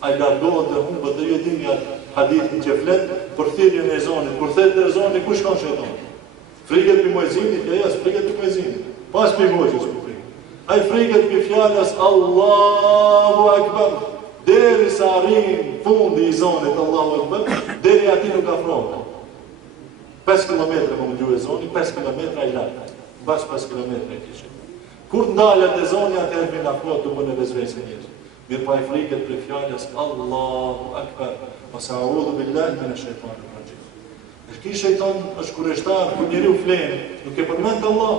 ai largohet dhe humbet dhe ju dini atë hadithin që flet për thirrjen e zonit. Kur thet e zoni, ku shkon shejtani? Friket pi muezinit, ja, friket pi muezinit. Pas pi voçës ku friket. Ai friket pi fjalës Allahu Akbar. Derisa arrin fundi i zonit Allahu Akbar, deri aty nuk afrohet. 5 kilometra më gjuhë zoni, 5 kilometra i lartë. Bas 5 kilometra i kishë. Kur ndalet e zoni, atëherë me afrohet të bënë vezvese njerëz. Mirë pa i friket për fjalës Allahu Akbar, ose a'udhu billahi minash shaitanir rajim. Ky shejtan është kurreshtar, kur njeriu flen, nuk e përmend Allah.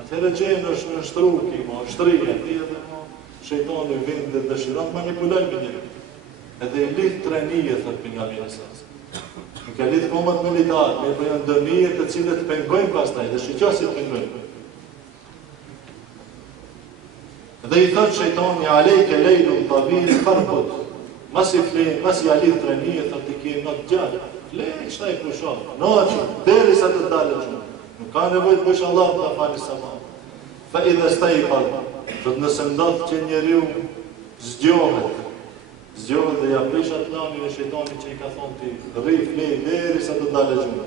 Atëherë gjën është në shtruki, më shtrija, ti edhe më shejtani vjen dhe dëshiron manipuloj me njeriu. Edhe i lidh 3 nije thot pejgamberi sa. Nuk e lidh komat militar, me janë dënije të cilët pengojnë pastaj, dhe shiqosit pengojnë. Dhe i thot shejtani alejke lejlun tabir farqut. Masi flen, masi alidh 3 nije, thot të ke not gjallë. Flen, shta i pushat. Nati, derisa të dalë shumë. Nuk ka nevojë të bësh Allah të fali sabah. Fa idha stajqad, thot nëse ndodh që njeriu zgjohet dhe ja prish atë lamin e shejtanit që i ka thonë ti, rri, flej, derisa të dalë shumë.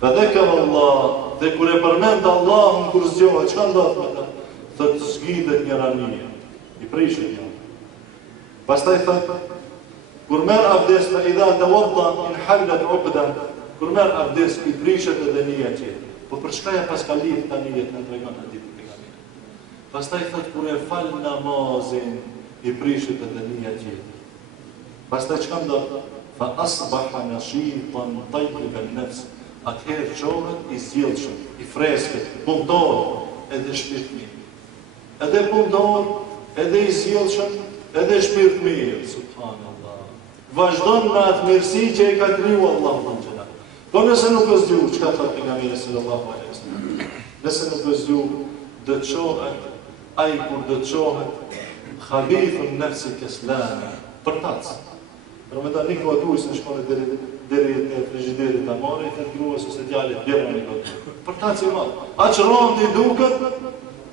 Fadhakara Allah, dhe kur e përmend Allahun kur zgjohet, çka ndodh me ta? Thot zgjidhet një ranie, i prishet një. Pastaj thot, kur merr abdes fa idha tawadda in halat uqda, kur merr abdes i prishet edhe një tjetër. Po për çka ja pas ka lidh tani jetë në tregon aty pejgamberi. Pastaj thot kur e fal namazin i prishet edhe një tjetër. Pastaj çka ndodh? Fa asbaha nashitan tayyiban nafs. Atëherë qohet i zgjellshëm, i freskët, punëtor, edhe shpirt mirë. Edhe punëtor, edhe i zgjellshëm, edhe shpirt mirë. Subhanallah. Vazhdon me atë mirësi që e ka kriju Allahu xhelal. Po nëse nuk e zgjuar, çka thot pejgamberi sallallahu alaihi wasallam? Nëse nuk e zgjuar, do të çohet ai kur do të çohet khabithun nafsi kaslana, përtac. Por me tani ku atuj se shkone deri në frigiderit të marrë, i të gruas ose djallit bjerë një këtë. Për ta që madhë. Aqë rëndi duket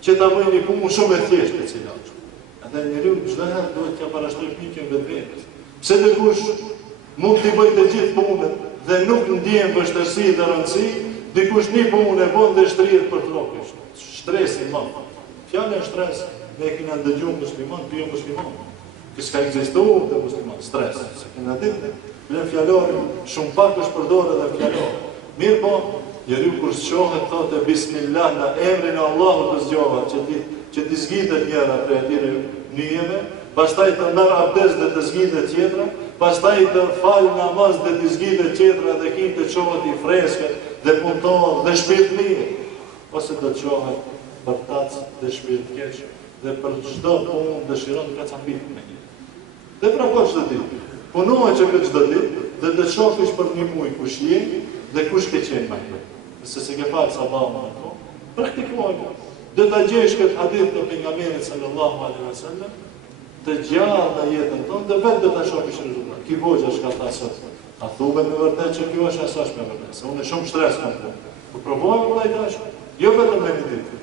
që ta bëjnë një punë shumë e thjeshtë të cilat. Edhe njëriu çdo herë duhet t'ja parashtoj pikën vetvetes. Pse dikush mund t'i bëjë të gjithë punën dhe nuk ndjen vështirësi dhe rëndësi, dikush një punë e bën dhe shtrihet për trokë. Stresi i madh. Fjala stres ne kemi ndëgjuar musliman, jo musliman. Që s'ka ekzistuar të musliman, stres. Se këna ditë, vlen fjalorin, shumë pak është përdorë edhe fjalorin. Mirë po, njeriu kur shohet thotë bismillah në emrin e Allahut të zgjohet, që t'i zgjidhet njëra prej atyre nyjeve, pastaj të merr abdes dhe të zgjidhet tjetra, pastaj të fal namaz dhe të zgjidhet tjetra dhe kim të çohet i freskët dhe punëtor dhe shpirt mirë, ose do të çohet bërtac dhe shpirt keq dhe për çdo punë dëshiron të kacambit me një. Dhe pra po çdo ditë. Punohet që këtë çdo ditë dhe të shohësh për një muaj kush je dhe kush ke qenë më herët. Nëse se ke falë sabahun ato, praktikojmë. Dhe ta gjesh këtë hadith të pejgamberit sallallahu alaihi wasallam, të gjallë në jetën tonë dhe vetë do ta shohësh rezultat. Ki hoxha çka tha sot. A thuhet me vërtet që kjo është asaj me vërtet, se unë shumë stres kam këtu. Po provojmë vëllai dash. Jo vetëm me një ditë.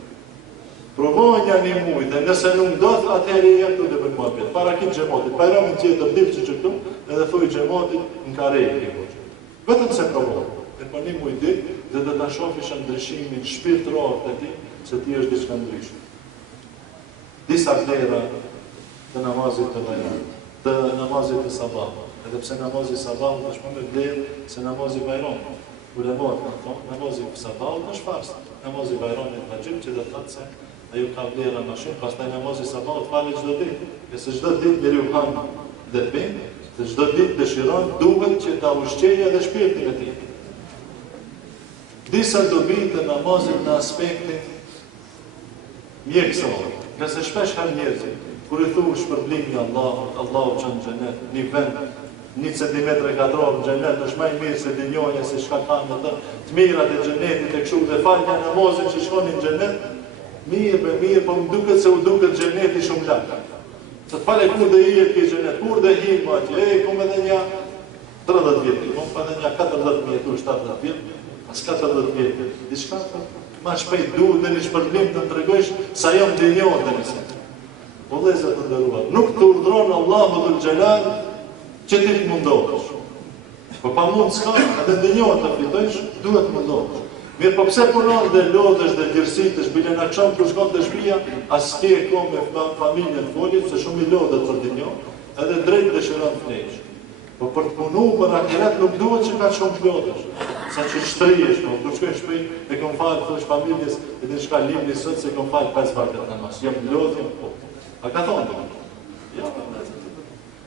Provojnë një muaj dhe nëse nuk do të atëherë jep të bëjmë muhabet. Para këtë xhamatit, bajramin tjetër ditë që këtu, edhe thuj xhamatit në karrejë i hoxha. Vetëm se provojmë. Dhe për një muaj ditë dhe do ta shohësh ndryshimin shpirtëror të tij, se ti është diçka ndryshe. Disa vlera të namazit të bajramit, të namazit të sabahut. Edhe pse namazi i sabahut është më me vlerë se namazi i bajramit. Ulemat kanë thonë, namazi i sabahut është farz. Namazi i bajramit vajib që do të thotë se ajo ka vlera më shumë, pastaj namazi i sabahut falet çdo ditë. Nëse çdo ditë njeriu han dhe bën, se çdo ditë dëshiron, duhet që ta ushqejë edhe shpirtin e tij. Disa dobi të namazit në aspektin mjekësor, nëse shpesh kanë njerëzit, kur i thuash shpërblim i Allahut, Allahu që në xhenet, një vend 1 centimetër katror në xhenet është më i mirë se dinjoja se çka kanë ato të mirat e xhenetit e kështu dhe falja namazit që shkonin në xhenet, mirë, po më duket se u duket xheneti shumë lart. Se të fale kur dhe i e ke xhenet, kur dhe hi më atje, kom edhe një 30 vjetë, kom edhe një 40 vjetë, 70 vjetë, pas 40 vjetë, diçka ma shpejt duhet dhe një shpërblim të të tregojsh sa jam dinjohet dhe njëse. Po dhe zë të ndëruar, nuk të urdhronë Allahu dhul Gjelal që ti të mundohesh. Po pa mund s'ka, edhe dinjohet të fitojsh, duhet të mundohesh. Mirë, po pse punon dhe lodhesh dhe gjërësitesh, bile në qëmë për shkon të shpia, as ke e ko me familjen folit, se shumë i lodhet për dinjohet, edhe drejt dëshiron të flesh. Po për të punu për akiret nuk duhet që ka shumë lodhesh. Sa që shtrijesh, po kur shkojnë shpej, e kom falë, thosh familjes, e dhe shka limni sot se kom falë 5 vakët namaz. Jem lodhim, po. A ka thonë dhe? Ja,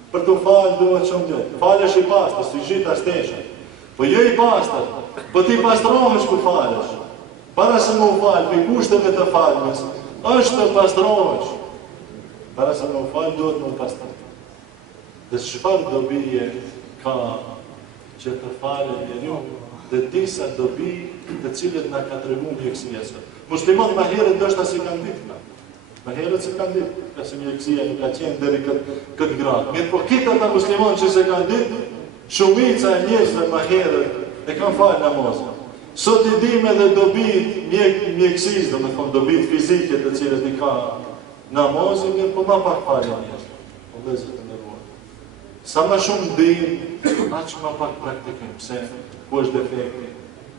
për të falë duhet shumë lodhë. Falësh i pastës, i gjitha steshën. Po jo i pastër, po ti pastrohesh ku falesh. Para se më u falë, për kushteve të falmes, është të pastrohesh. Para se më u falë, duhet më u pastrohesh. Dhe çfarë dobije ka që të falë njeriu dhe disa dobi të cilët na ka treguar mjekësia sot. Muslimanët më herët ndoshta si kanë ditë. Më herët si kanë ditë, pse mjekësia nuk ka qenë deri këtë gradë. Mirë, po kita ata muslimanë që se kanë ditë, shumica e njerëzve më herët e kanë falë namazin. Sot i dim edhe dobit mjekësisë, domethënë dobit fizike të cilët i ka namazin, mirë, po më pak falë njerëz. Po vëzë të ndëruar. Sa më shumë dim, aq më pak praktikojmë. Pse? Ku është defekti?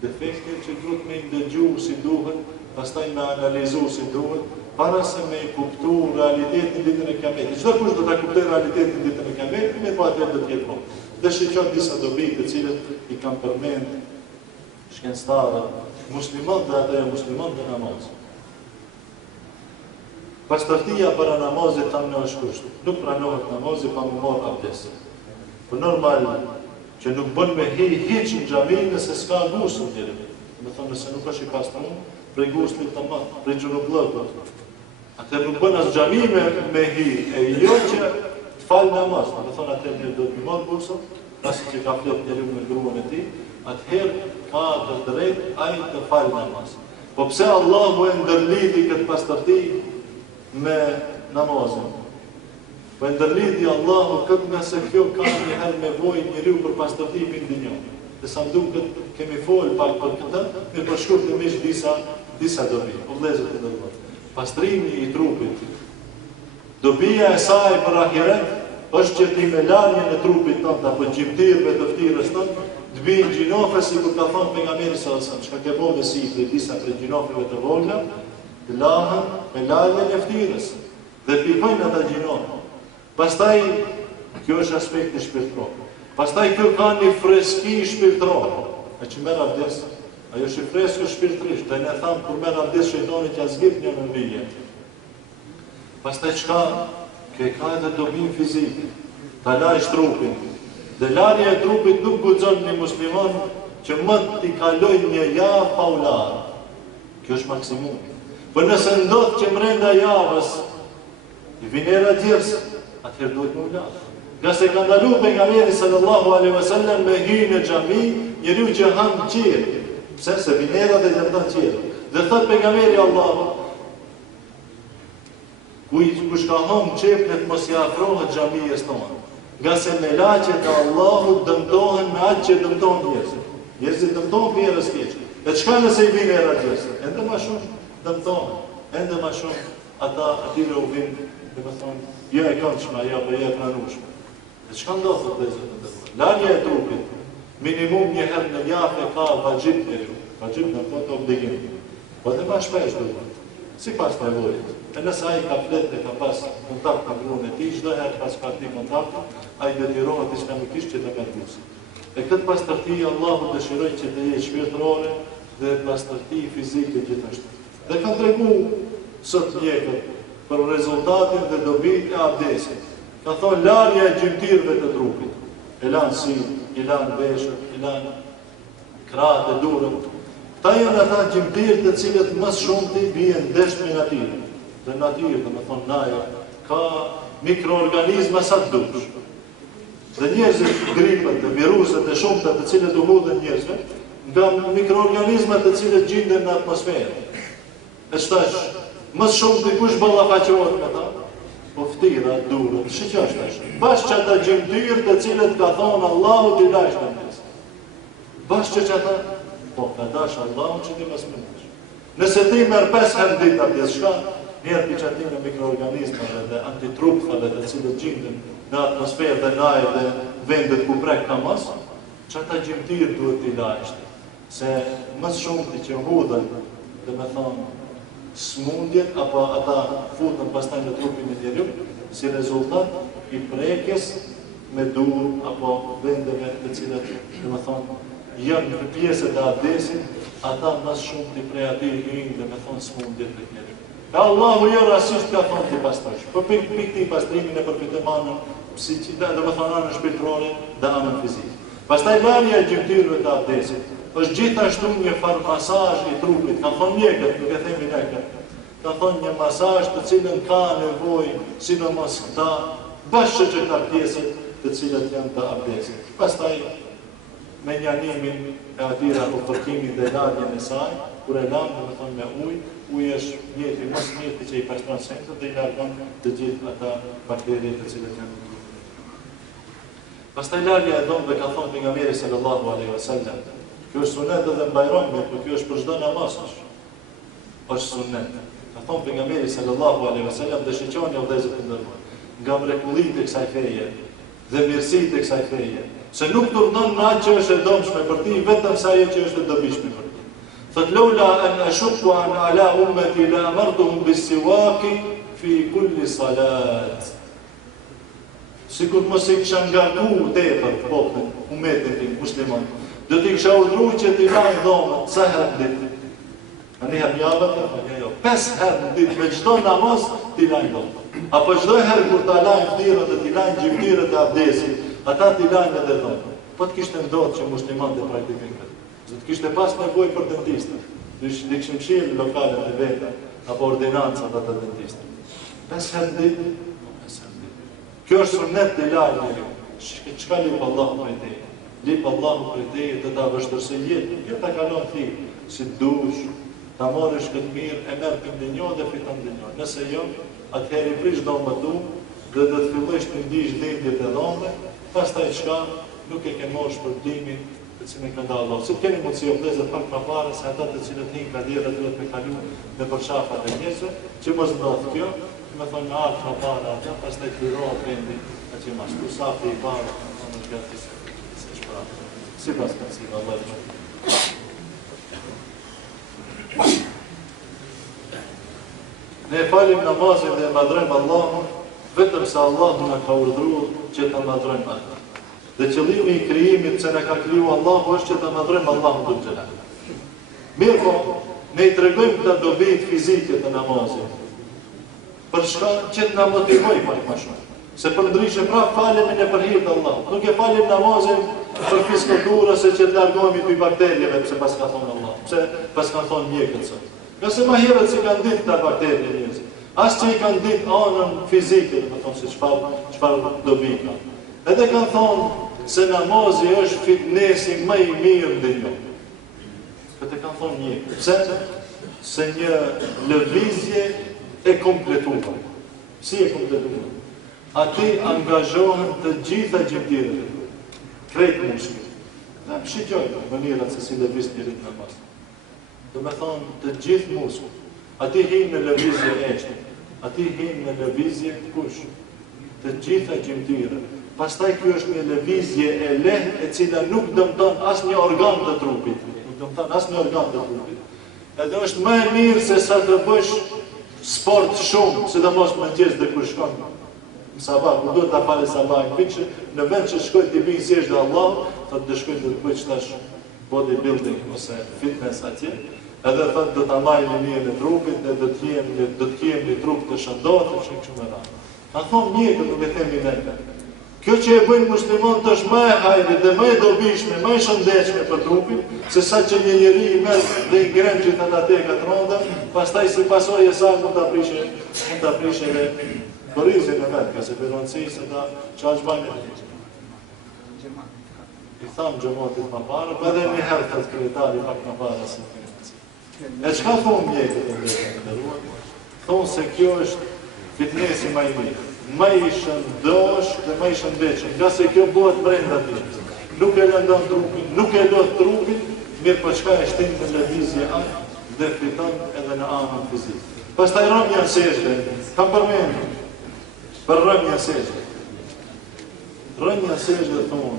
defekte që duhet me ndëgju si duhet, pastaj me analizu si duhet, para se me kuptu realitetin ditën e Kiametit. Çdo kush do ta kuptojë realitetin ditën e Kiametit, me pa atë do të jetë vonë. Dhe shqyqon disa dobi të cilët i kam përmend shkencëtarët, musliman dhe ata musliman dhe namaz. Pastërtia para namazit tamë në është kusht. Nuk pranohet namazi pa më marrë abdes. Por normal që nuk bën me hiç në xhami nëse s'ka gusl njëri. Do thonë nëse nuk është i pastër, prej guslit të madh, prej xhunullëkut. Atë nuk bën as xhami me hi, e jo që të fal namaz. Do thonë atë një do të marrë gusl, pasi që ka flet njeriu me gruan e tij, atëherë ka të drejtë ai të fal namaz. Po pse Allahu e ndërlidhi këtë pastërti me namazin? Po ndërlidhi Allahu këtë nga se kjo ka njëherë nevojë njeriu për pastërti në dinjë. Dhe sa më duket kemi folë pak për këtë, me përshkurtimisht disa dobi. O vëllezër të nderuar, pastrimi i trupit, dobia e saj për ahiret është që ti me larjen e trupit tënd apo gjimtirëve të ftyrës tënd, të bijë gjinofe si kur ka thënë pejgamberi sallallahu alajhi wasallam, çka ke bënë si për disa prej gjinofeve të vogla, të lahen me larjen e ftyrës dhe pikojnë ata gjinofe. Pastaj kjo është aspekti shpirtëror. Pastaj kjo ka një freski shpirtërore, e që merr abdes, ajo është freskë shpirtërisht, dhe ne thamë kur merr abdes shejtani t'ia zgjidh një në vije. Pastaj çka? Kjo ka edhe dobin fizik, ta lajsh trupin. Dhe larja e trupit nuk guxon një musliman që më t'i kaloj një javë pa u larë. Kjo është maksimum. Por nëse ndodh që brenda javës i vinera djers, atëherë duhet më u larë. Nga se ka ndalu pejgamberi sallallahu alaihi wasallam me hyrje në xhami, njeriu që han qirë. Pse? Se vinera dhe lëndan qirë. Dhe thot pejgamberi Allahu, kush ka hëmë qepnet mos i afrohet xhamisë tonë. Nga se me laqet e Allahut dëmtohen me atë që dëmtohen njerëzit. Njerëzit dëmtohen për njerëz keq. E çka nëse i vinë era njerëzit? Ende më shumë dëmtohen. Ende më shumë ata atyre u vinë, domethënë, jo e këndshme, jo apo jo e pranueshme. E çka ndodh të nderuar? Larja e trupit, minimum një herë në javë ka vajxhib njeriu. Vajxhib në foto obligim. Po dhe më shpesh duhet. Sipas nevojës. E nëse ai ka flet dhe ka pas kontakt me gruan e tij, çdo herë pas ka ti kontakt, ai detyrohet diçka nuk ishte që të merrësh. E këtë pastërti Allahu dëshiroi që të jetë shpirtërore dhe pastërti fizike gjithashtu. Dhe ka treguar sot mjekët për rezultatin dhe dobitë e abdesit. Ka thonë larja e gjymtyrëve të trupit. E lanë sy, i lanë veshët, i lanë krahët e durët. Ta janë ata gjymtyrë të cilët më shumë të bien ndesh me natyrën. Dhe natyrë, dhe me thonë naja, ka mikroorganizma sa të dush. Dhe njerëzit gripët dhe viruset dhe shumëta të cilët u hudhen njerëzve, nga mikroorganizmat të cilët gjenden në atmosferë. E shtash, më shumë të kush ballafaqohet me ta, po ftira, durët, shqyqa shtash. Bashkë që ata gjymtyrë të cilët ka thonë Allahu t'i dash në njësë. Bashkë që ata, po, ka dash Allahu që t'i mas më nësh. Nëse ti merë 5 herë ditë abdes shka, njerë për që ati në mikroorganizmave dhe antitrupfave të cilët gjindën në atmosferë dhe najë dhe vendet ku prek ka mas, që ata gjymtyrë duhet t'i lajshtë. Se mësë shumë t'i që hudhen, dhe me thonë, smundjet, apo ata futën pastaj në trupin e njeriu, si rezultat i prekjes me dur, apo vendeve të cilat, dhe me thonë, janë në pjesët e abdesit, ata mësë shumë t'i prej ati hynë dhe me thonë smundjet të njeriu. Ka Allahu jo rasisht ka thonë t'i pastrojsh. Për pikti pastrimin e përfitem anën, dhe me thonë anën shpirtërore dhe anën fizikë. Pastaj larja e gjymtyrëve të abdesit është gjithashtu një masazh i trupit. Ka thonë mjekët, nuk e themi lekët. Ka thonë një masazh të cilën ka nevojë, sidomos këta, bashkë që këta pjesët të cilët janë të abdesit. Pastaj me njanimin e atyre apo fërkimin dhe larjen e saj, kur e lanë, dhe me thonë me ujë, uji është mjeti, mos mjeti që i pastron sentet dhe i largon të gjithë ata bakterijet të cilët janë në trup. Pastaj larja e dhomëve ka thonë pejgamberi sallallahu alaihi wasallam. Kjo është sunet edhe në bajrame, por kjo është për çdo namaz. Është sunet. Ka thonë pejgamberi sallallahu alaihi wasallam dhe shiqoni o vëllezër të nderuar, nga mrekullitë e kësaj feje dhe mirësitë e kësaj feje. Se nuk të urdhon në atë që është e domshme për ti, vetëm sa ajo që është e dobishme për ti. Thot laula an ashqa an ala ummati la amartuhum bis-siwaki fi kulli salat. Sikur mos e kisha ngarku tepër popullin, ummetin tim musliman, do t'i kisha urdhëruar që t'i lajnë dhomën sa herë në ditë. Ani herë javën, jo, 5 herë në ditë me çdo namaz t'i lajnë dhomën. Apo çdo herë kur ta lajnë ftirën dhe t'i lajnë gjymtyrët e abdesit, ata t'i lajnë edhe dhomën. Po t'kishte ndodhur që muslimanët e praktikojnë këtë. Do t'kishte pas nevojë për dentistë. Do kishim shihë lokalet e veta apo ordinancat ata dentistë. 5 herë në ditë. Kjo është sunnet të lajnë, çka lip Allahu prej teje. Lip Allahu prej teje dhe ta vështërsoj jetën, jo ta kalon ti, si dush, ta marrësh këtë mirë, e merr për ndonjë dhe fiton ndonjë. Nëse jo, atëherë i prish dhomën tu dhe do të fillosh të ndish dhëndjet e dhomës, pastaj çka nuk e ke marrë shpërblimin të cilin ka dhënë Allahu. Si keni mundësi o vëllezër pak më parë se ata të cilët hinë ka dhënë duhet të kalojnë në përshafat e njerëzve, që mos ndodh kjo. Me thonë në artë në para atja, pas të këtyrohet vendi, a që ma shtu sapi i para, në në gati se shpratë. Si pas kanë si, Allah e që. Ne falim namazin dhe madrojmë Allahun, vetëm se Allahun në ka urdhru që të madrojmë atë. Dhe qëllimi i krijimit që në ka kriju Allahu është që të madrojmë Allahun të gjelat. Mirë po, ne i tregojmë këta dobit fizike të namazin, për shka që të nga motivoj pak ma shumë. Se për ndryshe prap falimin e për hir të Allahut. Nuk e falim namazin për fiskëtura se që të largohemi për bakterjeve, pëse pas ka thonë Allah, pëse pas ka thonë mjekët sot. Nëse ma herët si kanë ditë të bakterje njëzit. As që i kanë ditë anën fizike, dhe më thonë se qëfar dobi ka. Edhe kanë thonë se namazi është fitnesi më i mirë dhe një. Këtë kanë thonë mjekët. Pse? Se një lëvizje e kompletuar. Si e kompletuar? Ati angazhohen të gjitha gjymtyrët, krejt mushkët. Ne më shigjojnë mënyrat se si lëviz njërit në mas. Do me thonë të gjithë mushkët. Ati hinë në lëvizje eshte. Ati hinë në lëvizje kush? Të gjitha gjymtyrët. Pastaj kjo është një lëvizje e lehtë e cila nuk dëmton as një organ të trupit. Nuk dëmton as një organ të trupit. Edhe është më e mirë se sa të bësh sport shumë, si dhe mos më gjesë dhe kur shkon në sabah, ku duhet të fali sabah në piqë, në vend që shkoj të bëjnë si është dhe Allah, thot të shkoj të bëjnë qëtash bodybuilding ose fitness atje, edhe thot do të amajnë një në trupit, dhe do të kiem një trup të shëndohet, të shkoj që më ranë. Kanë thonë mjekët nuk e themi neve. Kjo që e bëjnë muslimanët është më e hajri dhe më e dobishme, më e shëndechme për trupin, se sa që një njeri i merë dhe i grenë që të në teka të ronda, pastaj si pasoj e saj mund të aprishe dhe korizin e vetë, ka se përronësi se da që aqë bajnë e të. I thamë gjëmotit më parë, për edhe një herë të të kretari pak më parë asë të kretari. E qka thonë mjekët e mjekët e ruat? Thonë se kjo është fitnesi ma i mirë. Më i shëndosh dhe më i shëndechën, nga se kjo bëhet brenda ti. Nuk e lëndon trupin, nuk e lodh trupin, mirë për çka e shtin në lëvizje anë dhe fiton edhe në anën fizikë. Pastaj rëmja në sejdë, kam përmendur për rëmja në sejdë. Rëmja në sejdë thonë,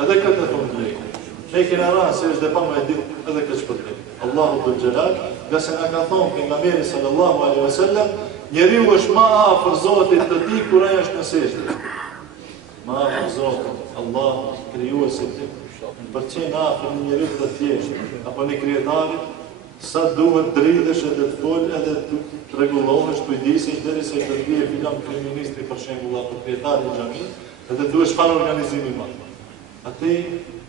edhe këtë thonë të lejë. Ne kena ranë sejdë pa më e ditë edhe këtë shpëtlim. Allahu dhul Gjelal, nga se nga ka thonë pejgamberi sallallahu alaihi wasallam, njeriu është ma afër Zotit të ti kur ai është në sejdë. Ma afër Zotit, Allah krijuesit në përqen afër një njeriu të thjeshtë, apo një krijetarit, sa duhet dridhesh edhe të fol edhe të rregullohesh, kujdesesh derisa të vijë filan kryeministri për shembull apo kryetari i xhamit, edhe duhesh çfarë organizimi më. Atë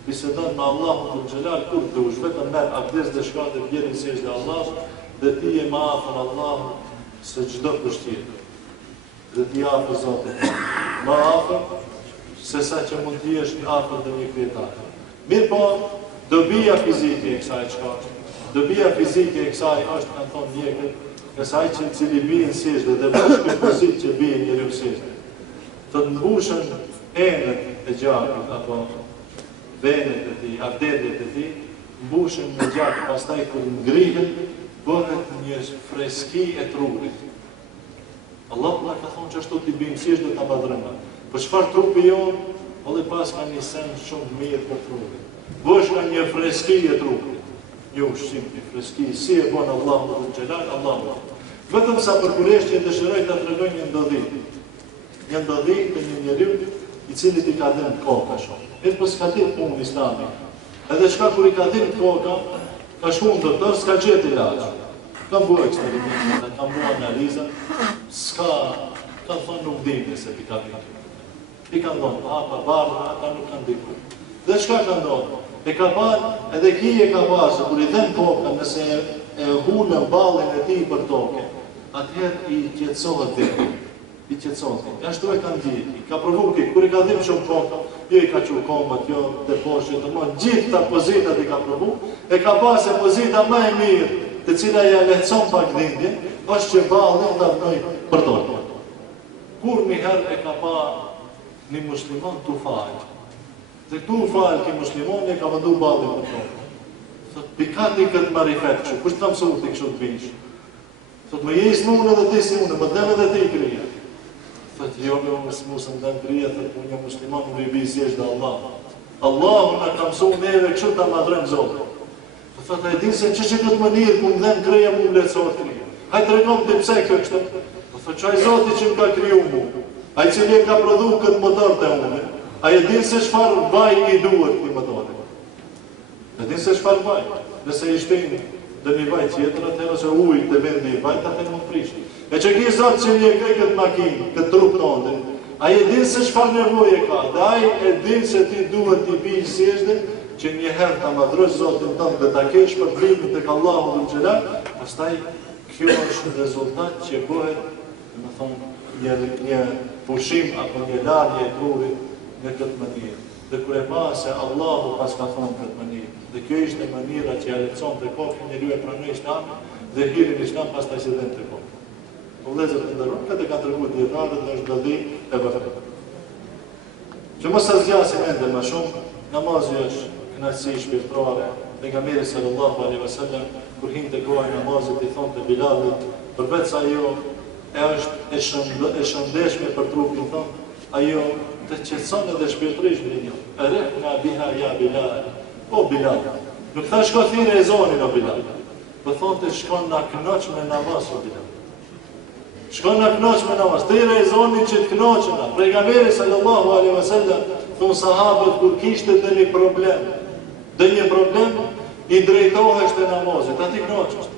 bisedon me Allahun dhul Xhelal kur duhesh, vetëm merr abdes dhe shkon dhe vjen në sejdë Allahut dhe ti je më afër Allahut se çdo kusht tjetër. Dhe ti afër Zotit, më afër se sa që mund të jesh afër dhe një kryetar. Mirë po, dobia fizike e kësaj çka? Dobia fizike e kësaj është, kanë thonë mjekët, kësaj që cili bie në sejdë dhe bashkë pozit që bie njeriu në sejdë. Të mbushën enët e gjakut apo venet e tij, arteriet e tij, mbushën me gjak, pastaj kur ngrihen bëhet një freski e trupit. Allah ka thonë që ashtu t'i bëjmë si është dhe t'a madrëma. Për çfarë trupi jonë Edhe pas ka një sen shumë mirë për trupin. Bosh ka një freski e trupit. Një ushqim, një freski, si e bon Allahu dhe Gjelal, Allahu. Vetëm sa për Kureshti e dëshiroj të tregoj një ndodhi. Një ndodhi të një njeriu i cili i ka dhënë koka shumë. Edhe pas ka ditë punë Islami. Edhe çka kur i ka dhënë koka, ka shkuar në doktor, s'ka gjetë ilaç. Kam bërë eksperimente, kam bërë analiza, ka thonë nuk dini se pi ka dhënë. I ka ndonë, hapa, barë, ata nuk kanë diku. Dhe çka ka ndonë? E ka parë, edhe kije ka parë, se kur i dhenë koka, nëse e hulën ballin e tij për toke, atëherë i qetësohet dhe. I qetësohet. Ja shtu e kanë gjithë. Ka provu ki, kur i ka dhimë shumë koka, jo i ka qurë komat, jo të poshtë, të më gjithë ta pozitat i ka provu, e ka parë se pozita më e mirë, të cila ja lehtëson pak dhindje, është që ballin ta vnoj për toke. Kur njëherë e ka parë një muslimon të falë. Dhe tu falë ki muslimon e ka vëndu ballin për toke. Thot, pikati këtë marifet që, kush të mësu të kështu të vishë? Thot, më jesë në unë edhe ti si unë, më dhemë edhe ti krija. Thot, jo me unë musë më dhemë krija, thot, unë një muslimon më ribi si eshte Allah. Allahu në ka mësu neve kështu të madrem zote. Thot, e di se që këtë mënirë ku më dhemë krija mu më lecot krija. Hajtë të regom të pse kështë. Thot, qaj zoti që më ka kriju mu. Ai cili ka prodhu këtë motor të unë. Ai e din se çfarë vaj i duhet këtij motori. E din se çfarë vaj. Nëse i shtin dhe një vaj tjetër, atëherë se ujë të vendi i vajt, atëherë mund prish. E që ki zot që një krej këtë makinë, këtë trup tonë, ai e din se çfarë nevoje ka, dhe ai e din se ti duhet t'i bijë seshde, që një herë ta madhrosh Zotin tënd dhe ta kesh për dritin tek Allahu dhul xhelal, pastaj kjo është rezultat që bëhet, domethënë një pushim apo një larje e trurit në këtë mënyrë. Dhe kur e pa se Allahu pas ka thonë këtë mënyrë, dhe kjo ishte mënyra që ja lehtëson të kokën, njeriu e pranoi Islamin dhe hiri në Islam pastaj se dhënë të kokën. Po vëllezër të nderuar, këtë ka treguar dietarët dhe është dalli e vërtetë. Që mos sa zgjasim ende më shumë, namazi është kënaqësi shpirtërore. Pejgamberi sallallahu alaihi wasallam kur hinte koha e namazit i thonte Bilalit, përveç ajo është e shëndeshme për trupin tonë, ajo të qetëson edhe shpirtërisht një. Rehna biha ya Bilal. O Bilal, nuk thash shko thirrë e zonin o Bilal. Po thonte shkon na kënaq me namaz o Bilal. Shkon na kënaq me namaz. Thirrë e zonin që të kënaqen. Pejgamberi sallallahu alaihi wasallam thon sahabët kur kishte një problem, i drejtohesh te namazit, aty kënaqesh.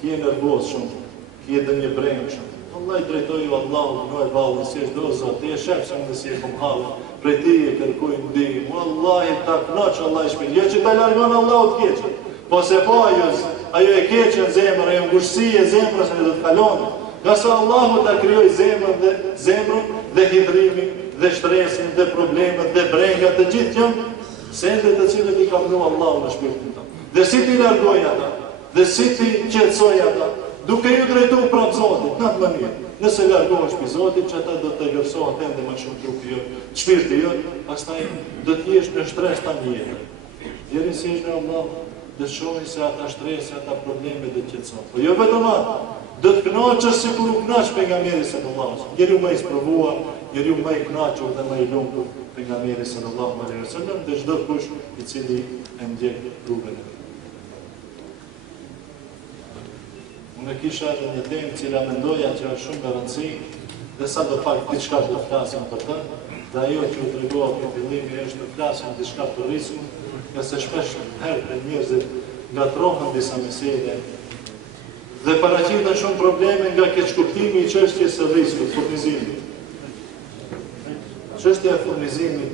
Ki e nervoz shumë, ki e një breng shumë. Allah i drejtoj Allahu, në e valën, si është do Zot, ti e shef se më si e kom halë, prej ti e kërkuj ndihmë, Wallahi ta knaqë Allah i shpirë, jo që ta largon Allahu të keqën, po se po ajo e keqën zemër, ajo ngushësi e zemrës e dhe të kalonë, nga se Allahu ta kryoj zemrën dhe hidrimin, dhe shtresin, dhe problemet, dhe brengat, të gjithë janë, sendet të cilët i ka vënë Allahu në shpirtin tonë. Dhe si ti largoj ata, dhe si ti qetësoj ata, duke ju drejtu prapë Zotit, në atë mënyrë. Nëse largohesh pi Zotit, që ata do të gërsohet ende më shumë trupi jot, shpirti jot, pastaj do të jesh në shtres tani jetën. Deri si është Allah, do shohim se ata shtresi, ata probleme do të qetësohen. Po jo vetëm atë, do të kënaqesh sikur u kënaq pejgamberi sallallahu alaihi wasallam. Njeriu më i sprovuar, njeriu më i kënaqur dhe më i lumtur pejgamberi sallallahu alaihi wasallam, dhe çdo kush i cili e ndjek rrugën e tij. Unë kisha edhe një temë cila mendoja që është shumë me rëndësi, dhe sa do pak diçka do të flasim për të, dhe ajo që u tregova për fillimi është të flasim diçka për rrisën, nëse shpesh herë njerëzit ngatrohen disa mesele dhe paraqiten shumë probleme nga keqkuptimi i çështjes së rrezikut, furnizimit. Çështja e furnizimit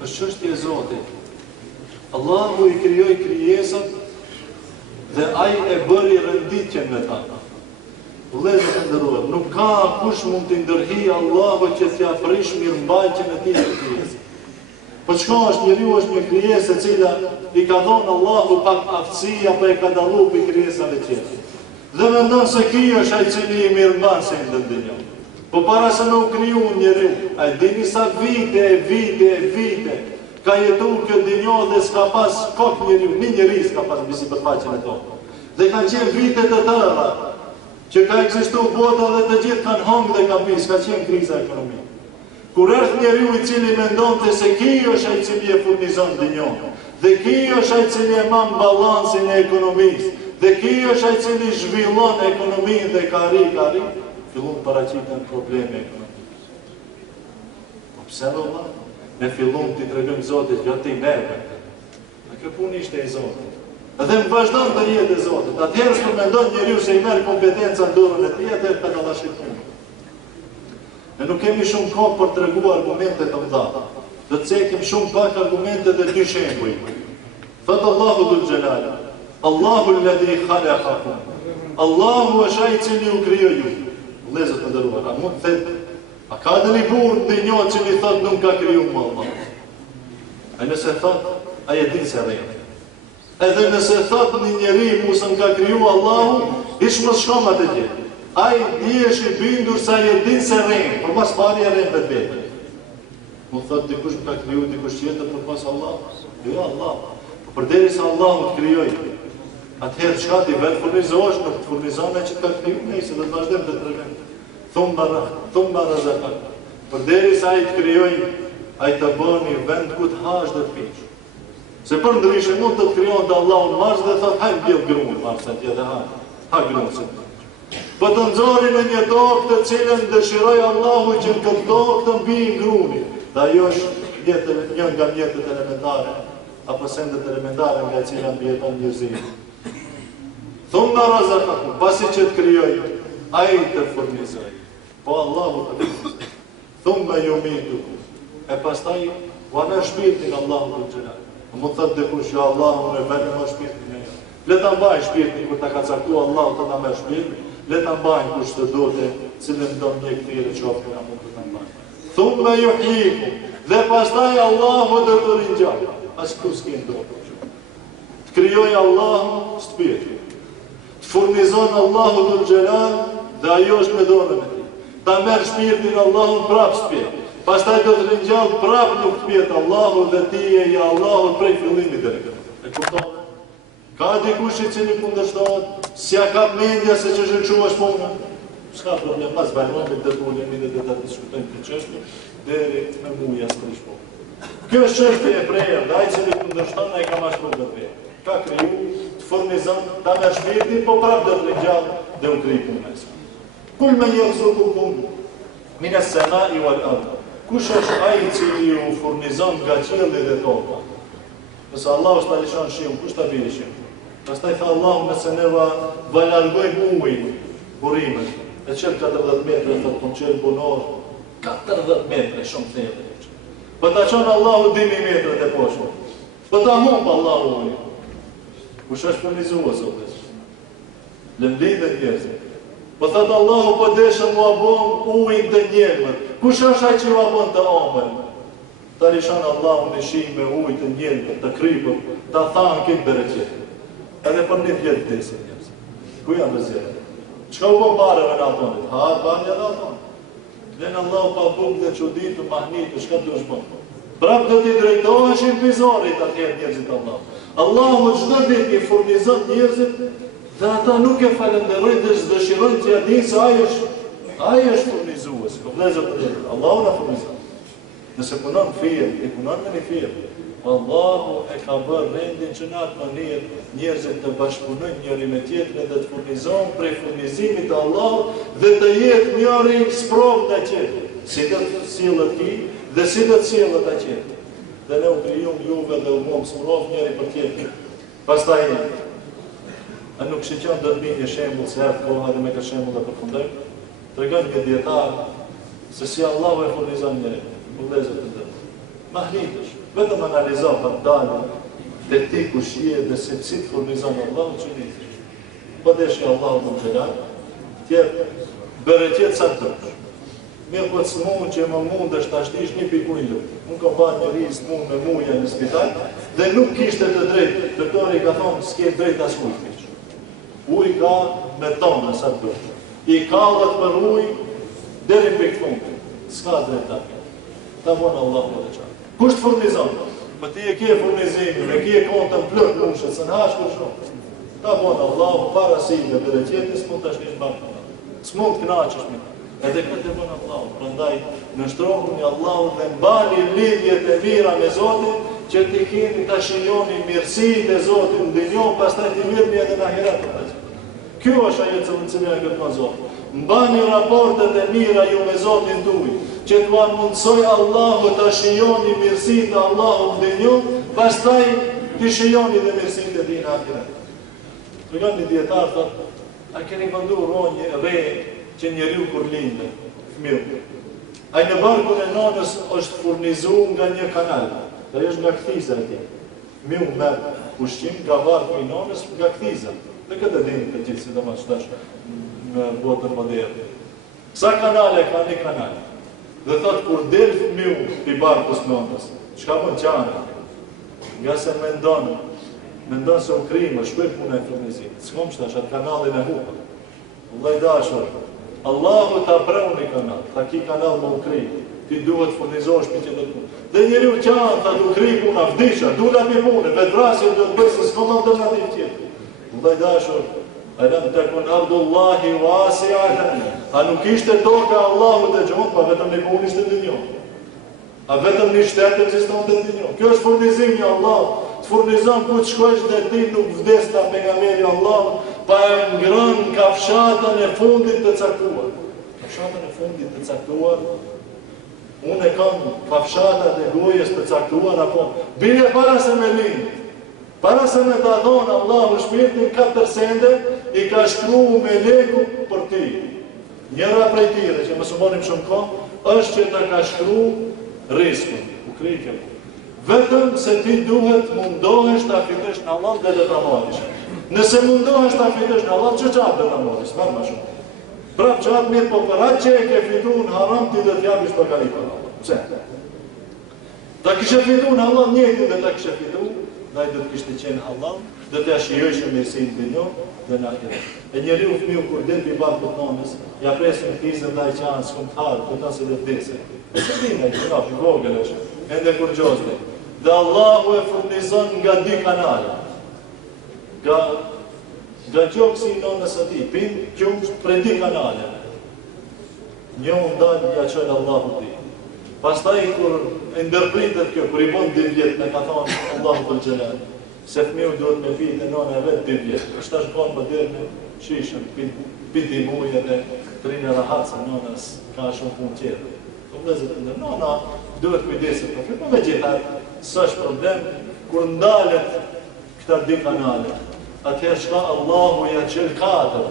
është çështje e Zotit. Allahu i krijoi krijesat dhe ai e bëri renditjen me ta. Vëllezër të nderuar, nuk ka kush mund të ndërhyjë Allahu që t'ia prish mirëmbajtjen e tij të krijesës. Po çka është njeriu, është një krijesë e cila i ka dhënë Allahu pak aftësi apo e ka dalluar për krijesave tjera. Dhe mendon se ky është ai cili i mirëmban se në dunjë. Po para se nuk kriju njeriu, ai dini sa vite ka jetu kjo dinjo dhe s'ka pas kok një njeri s'ka pas bisi për faqen e tonë. Dhe kanë qenë vitet të tëra, që ka ekzistu bota dhe të gjithë kanë hongë dhe kanë bisë, ka qenë kriza ekonomike. Kur është njeriu I cili mendonte se ky është ai I cili e furnizon dinjon, dhe ky është ai I cili e man balansin e ekonomisë, dhe ky është ai I cili zhvillon ekonominë dhe ka arri, fillon paraqiten probleme ekonomike. Po pse valla? Ne fillon t'i tregojmë Zotit, jo ti merr. A kjo punë ishte e Zotit. Edhe më vazhdon të jetë e Zotit. Atëherë kur mendon njeriu se I merr kompetenca në dorën e tij, atëherë ka dallashit punë. Ne nuk kemi shumë kohë për të treguar argumente të mëdha. Do të cekim shumë pak argumente dhe dy shembuj. Thot Allahu dhul Jalal, Allahu alladhi khalaqakum. Allahu është ai I cili ju krijoi ju. Vëllezër të nderuar, a mund të them, a ka dëni burr në një që I thot nuk ka kriju më Allah? A nëse thot, ai e din se rrejt. Edhe nëse thot një njeri mu se m'ka kriju Allahu, ish më shkom atë gjë. Ai dihesh I bindur sa ai e din se rrejt, por mas pari e rrejt vetë vetë. Mu thot dikush m'ka kriju, dikush tjetër për pas Allah. Jo Allah. Por përderisa Allahu të krijoi, atëherë çka ti vetë furnizohesh, nuk të furnizon ai që ka kriju, nëse do të vazhdojmë të tregojmë. Thumma razaqak. Përderisa ai të krijoi, ai të bëni vend ku të hash dhe të pish. Se për ndryshe mund të krijon të Allahu në Mars dhe thot hajmë bjell grunë Mars atje dhe ha grunë se. Po të nxori në një tokë të cilën dëshiroi Allahu që në këtë tokë të mbijë gruni. Dhe ajo është një nga mjetët elementare, apo sendet elementare nga cila mbjeton njerëzimi. Thumma razaqakum, pasi që të krijoi, ai të furnizoi. Po Allahu të furnizoi. Thumma yumitukum. E pastaj wana shpirtin Allahu të xhelal. Mund të thotë dikush që Allahu më vjen me shpirtin e tij. Le ta mbaj shpirtin kur ta ka caktuar Allahu të na merr shpirtin, le ta mbajmë kush të duhet, cilën do një këtyre çopë na mund të ta mbajmë. Thumma yuhyikum. Dhe pastaj Allahu do të ringjallë. As kur s'ke ndodhur. Të krijoi Allahu shpirtin. Të furnizon Allahu dhul Jalal dhe ajo është me dorën e tij. Ta merr shpirtin Allahu prap shpirt. Pastaj do të ringjallë prap nuk të pjetë Allahu dhe ti e ja Allahu prej fillimit deri këtu. E kupton? Ka dikush I cili kundërshtohet, s'ja ka mendja se që zhërquash puna. S'ka problem, pas bajramit dhe tulemi dhe ta diskutojmë këtë çështje deri me muja s'prish punë. Kjo është çështje e prerë, dhe ai cili kundërshton ai ka mashtruar vetë. Ka kriju, të furnizon, ta merr shpirtin, po prap do të ringjallë dhe u krij punën. Kul men yarzuqukum min as-sama'i wal ardh. Kush është ai I cili ju furnizon nga qielli dhe toka? Nëse Allahu s'ta lëshon shiun, kush ta bie shiun? Pastaj tha Allahu nëse ne va largojmë ujin, burimet, e çel 40 metra, thotë po çel bunor, 40 metra shumë thellë. Po ta çon Allahu 2000 metra të poshtë. Po ta humb Allahu ujin. Kush është furnizues o vëllezër? Lëndë njerëzit. Po thotë Allahu po deshën mua bën ujin të njelmët. Kush është ai që ua bën të omën? Ta lëshon Allahu në shi me ujë të njelmët, të kripur, ta thanë këtë bereqet. Edhe për një vjetë desin njerëz. Ku janë vëzirë? Çka u bën barëve në atonit? Ha, banja në atonit. Lenë Allahu pa bukë dhe çuditë, mahnitë, shka të është bën. Prap do t'i drejtoheshin pizorit atjerë njerëzit Allah. Allahu çdo ditë I furnizon njerëzit dhe ata nuk e falenderojnë dhe dëshirojnë që ja dinë se ai është furnizues. Vëllezër të tjerë, Allahu na furnizon. Nëse punon firë, I punon me një firë. Allahu e ka bërë rendin që në atë mënyrë njerëzit të bashkëpunojnë njëri me tjetrin dhe të furnizojnë prej furnizimit të Allahut dhe të jetë njëri sprovë ndaj tjetrit. Si do të sillet ti dhe si do të sillet ai tjetri. Dhe ne u krijojmë juve dhe u mom sprovë njëri për tjetrin. Pastaj a nuk shqeqon do të bëj një shembull se erdh koha dhe me këtë shembull të përfundoj. Tregon një dietar se si Allahu e furnizon njërin. Vëllezër të ndërë. Mahnitësh, vetëm analizon për dalë të ti kush je dhe se si të furnizon Allahu që njëtësh. Po deshë Allahu më gjelar, tjetë bereqet sa të tërë. Mirë po të së mund që më mund është të ashtish një pikujnë lukë. Unë kam ba një ri së mund me muja në spital dhe nuk kishte të drejtë. Doktori ka thonë s'ke drejtë as ujë kishë. Ujë ka me tonë sa të tërë. I kallët për ujë deri në pikë fundë. S'ka drejtë atë. Ta vonë Allahu dhe qarë. Kush të furnizon? Për ti e kje furnizimin, e kje kontën plët mushët, së në hashë kur shumë. Ta vonë Allahu para si me bereqetis, mund të ashtish barë të. S'mund të knaqësh me ta. Edhe këtë e bën Allahu. Prandaj nështrohuni Allahut dhe mbani lidhjet e mira me Zotin, që t'i keni ta shijoni mirësitë e Zotit në dunjë, pastaj t'i mirëni edhe në ahiret. Kjo është ajo që cilën e kërkon Zoti. Mbani raportet e mira ju me Zotin tuaj, që t'u mundsoj Allahu ta shijoni mirësitë e Allahut në dunjë, pastaj t'i shijoni dhe mirësitë e tij në ahiret. Tregon një dietar thotë, a keni vendu ronjë re që njeriu kur lindë, fëmiu. Ai në barkun e nonës është furnizuar nga një kanal. Dhe është nga kthiza e tij. Fëmiu merr ushqim nga barku i nonës nga kthiza. Dhe këtë dini të gjithë, sidomos tash në botën moderne. Sa kanale ka një kanal? Dhe thotë kur del fëmiu pi barkus nonës, çka bën qana? Nga se mendon se u krimë, shkoj puna e furnizimit. S'kom tash atë kanalin e hupa. Vllai dashur, Allahu ta preu një kanal, ta ki kanal më u kri, ti duhet furnizosh për që dhe punë. Dhe njeri u qanë, ta du kri puna, vdisha, du la mi punë, vetrasje du të bërë, se s'kom alternativ tjetë. Vllai dashur, alam takun ardullahi wasi'atan, a nuk ishte toka Allahu të gjonë, pa vetëm një punë ishte dhe njohë. A vetëm një shtetë ekziston dhe njohë. Kjo është furnizim një Allah, të furnizon ku të shkojsh dhe ti nuk vdes ta pejgamberi Allah, pa e ngrën kafshatën e fundit të caktuar. Kafshatën e fundit të caktuar, unë e kam kafshatën e gojës të caktuar, apo bile para se me linë. Para se me të adhonë Allahu shpirtin 4 sende, i ka shkruar me leku për ti. Njëra prej tire, që më sumonim shumë kohë, është që ta ka shkruar riskun, u krejtja. Vetëm se ti duhet mundohesh të afitesh në Allah dhe të marrish. Nëse mundohesh të afitesh në Allah, që qatë dhe të marrish, marrë ma shumë. Prap qatë mirë, po për atë që e ke fitu në haram, ti dhe t'jabish për kali për Allah. Pse? Ta kishe fitu në Allah, njëti dhe ta kishe fitu, dhe do të kishte qenë halal, do të shijojshë mirësinë në dunjë dhe në ahiret. E njeriu fëmiu kur del pi barkut nonës, ja presin ktizën ndaj qanë skumtar, këta se do vdesë. Se dinë ai çfarë i vogël është, ende kur gjozte. Dhe Allahu e furnizon nga 2 kanale. Nga gjoksi i nonës ati, pin qumsht për 2 kanale. Një ndalë ja qënë Allahu ti. Pastaj kur e ndërpritet kjo, kur i bon 2 vjetë, me ka thonë Allahu për gjelat, se fëmiu duhet me pijtë e nona e vetë 2 vjetë. Është ashtë konë më dherë shishën, piti mujë edhe 3 rahat se nonës ka shumë punë tjetë. Po vëzët e ndër, nona duhet kujdesit për fëmiu, po me gjithar, së është problem, kur ndalet këta 2 kanale, atëherë shka Allahu ja qëllë 4.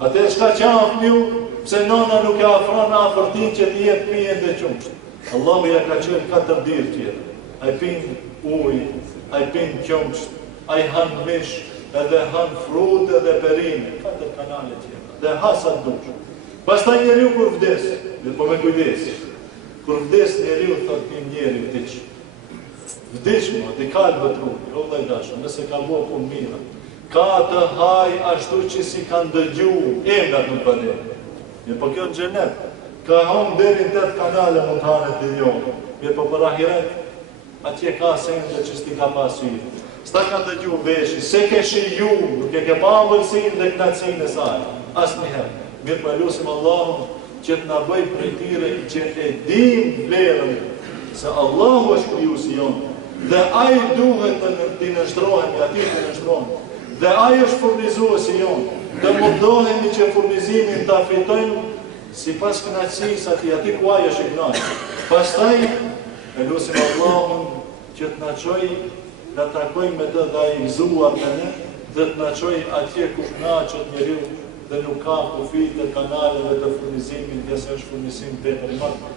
Atëherë shka qanë fëmiu, pse nona nuk e afron afër ti që t'i jep pijen dhe qumsht. Allahu ja ka qenë 4 dirë tjetë. Ai pin ujë, ai pin qumsht, ai han mish, edhe han frutë edhe perime. 4 kanale tjetë. Dhe hasat dush. Pastaj njeriu kur vdes, dhe po me kujdes. Kur vdes njeriu thot tim njeri vdiq. Vdiq mo, t'i kalë vëtrupi, o vllai dashur, nëse ka bo punë mira. Ka të haj ashtu që si kanë dëgju, emrat nuk bënejnë. Mirë po kjo në gjenet, ka hongë deri në 8 kanale mund të hanet të njohë. Mirë po për ahiret, atje ka sende që s'ti ka pasujë. S'ta ka të gjuhë veshi, se ke shiju, nuk e ke pa mbëlsin dhe knatësin e saj. Asë njëherë. Mirë po e lusim Allahum që të nga bëj për tire që e dim vlerën se Allahu është krijuesi jonë. Dhe ai duhet të nështrohen, nga ti të nështrohen. Dhe ai është furnizuesi jonë. Dhe mundohemi që furnizimin të afitojnë si pas knaqësisë ati ku ajo është i knaqë. Pastaj, e lusim Allahun që të naqoj, të takojmë me të dhe i gëzuar me ne, dhe të naqoj atje ku knaqët njeriu dhe nuk ka kufit të kanaleve të furnizimin, dhe se është furnizim të e për i marë.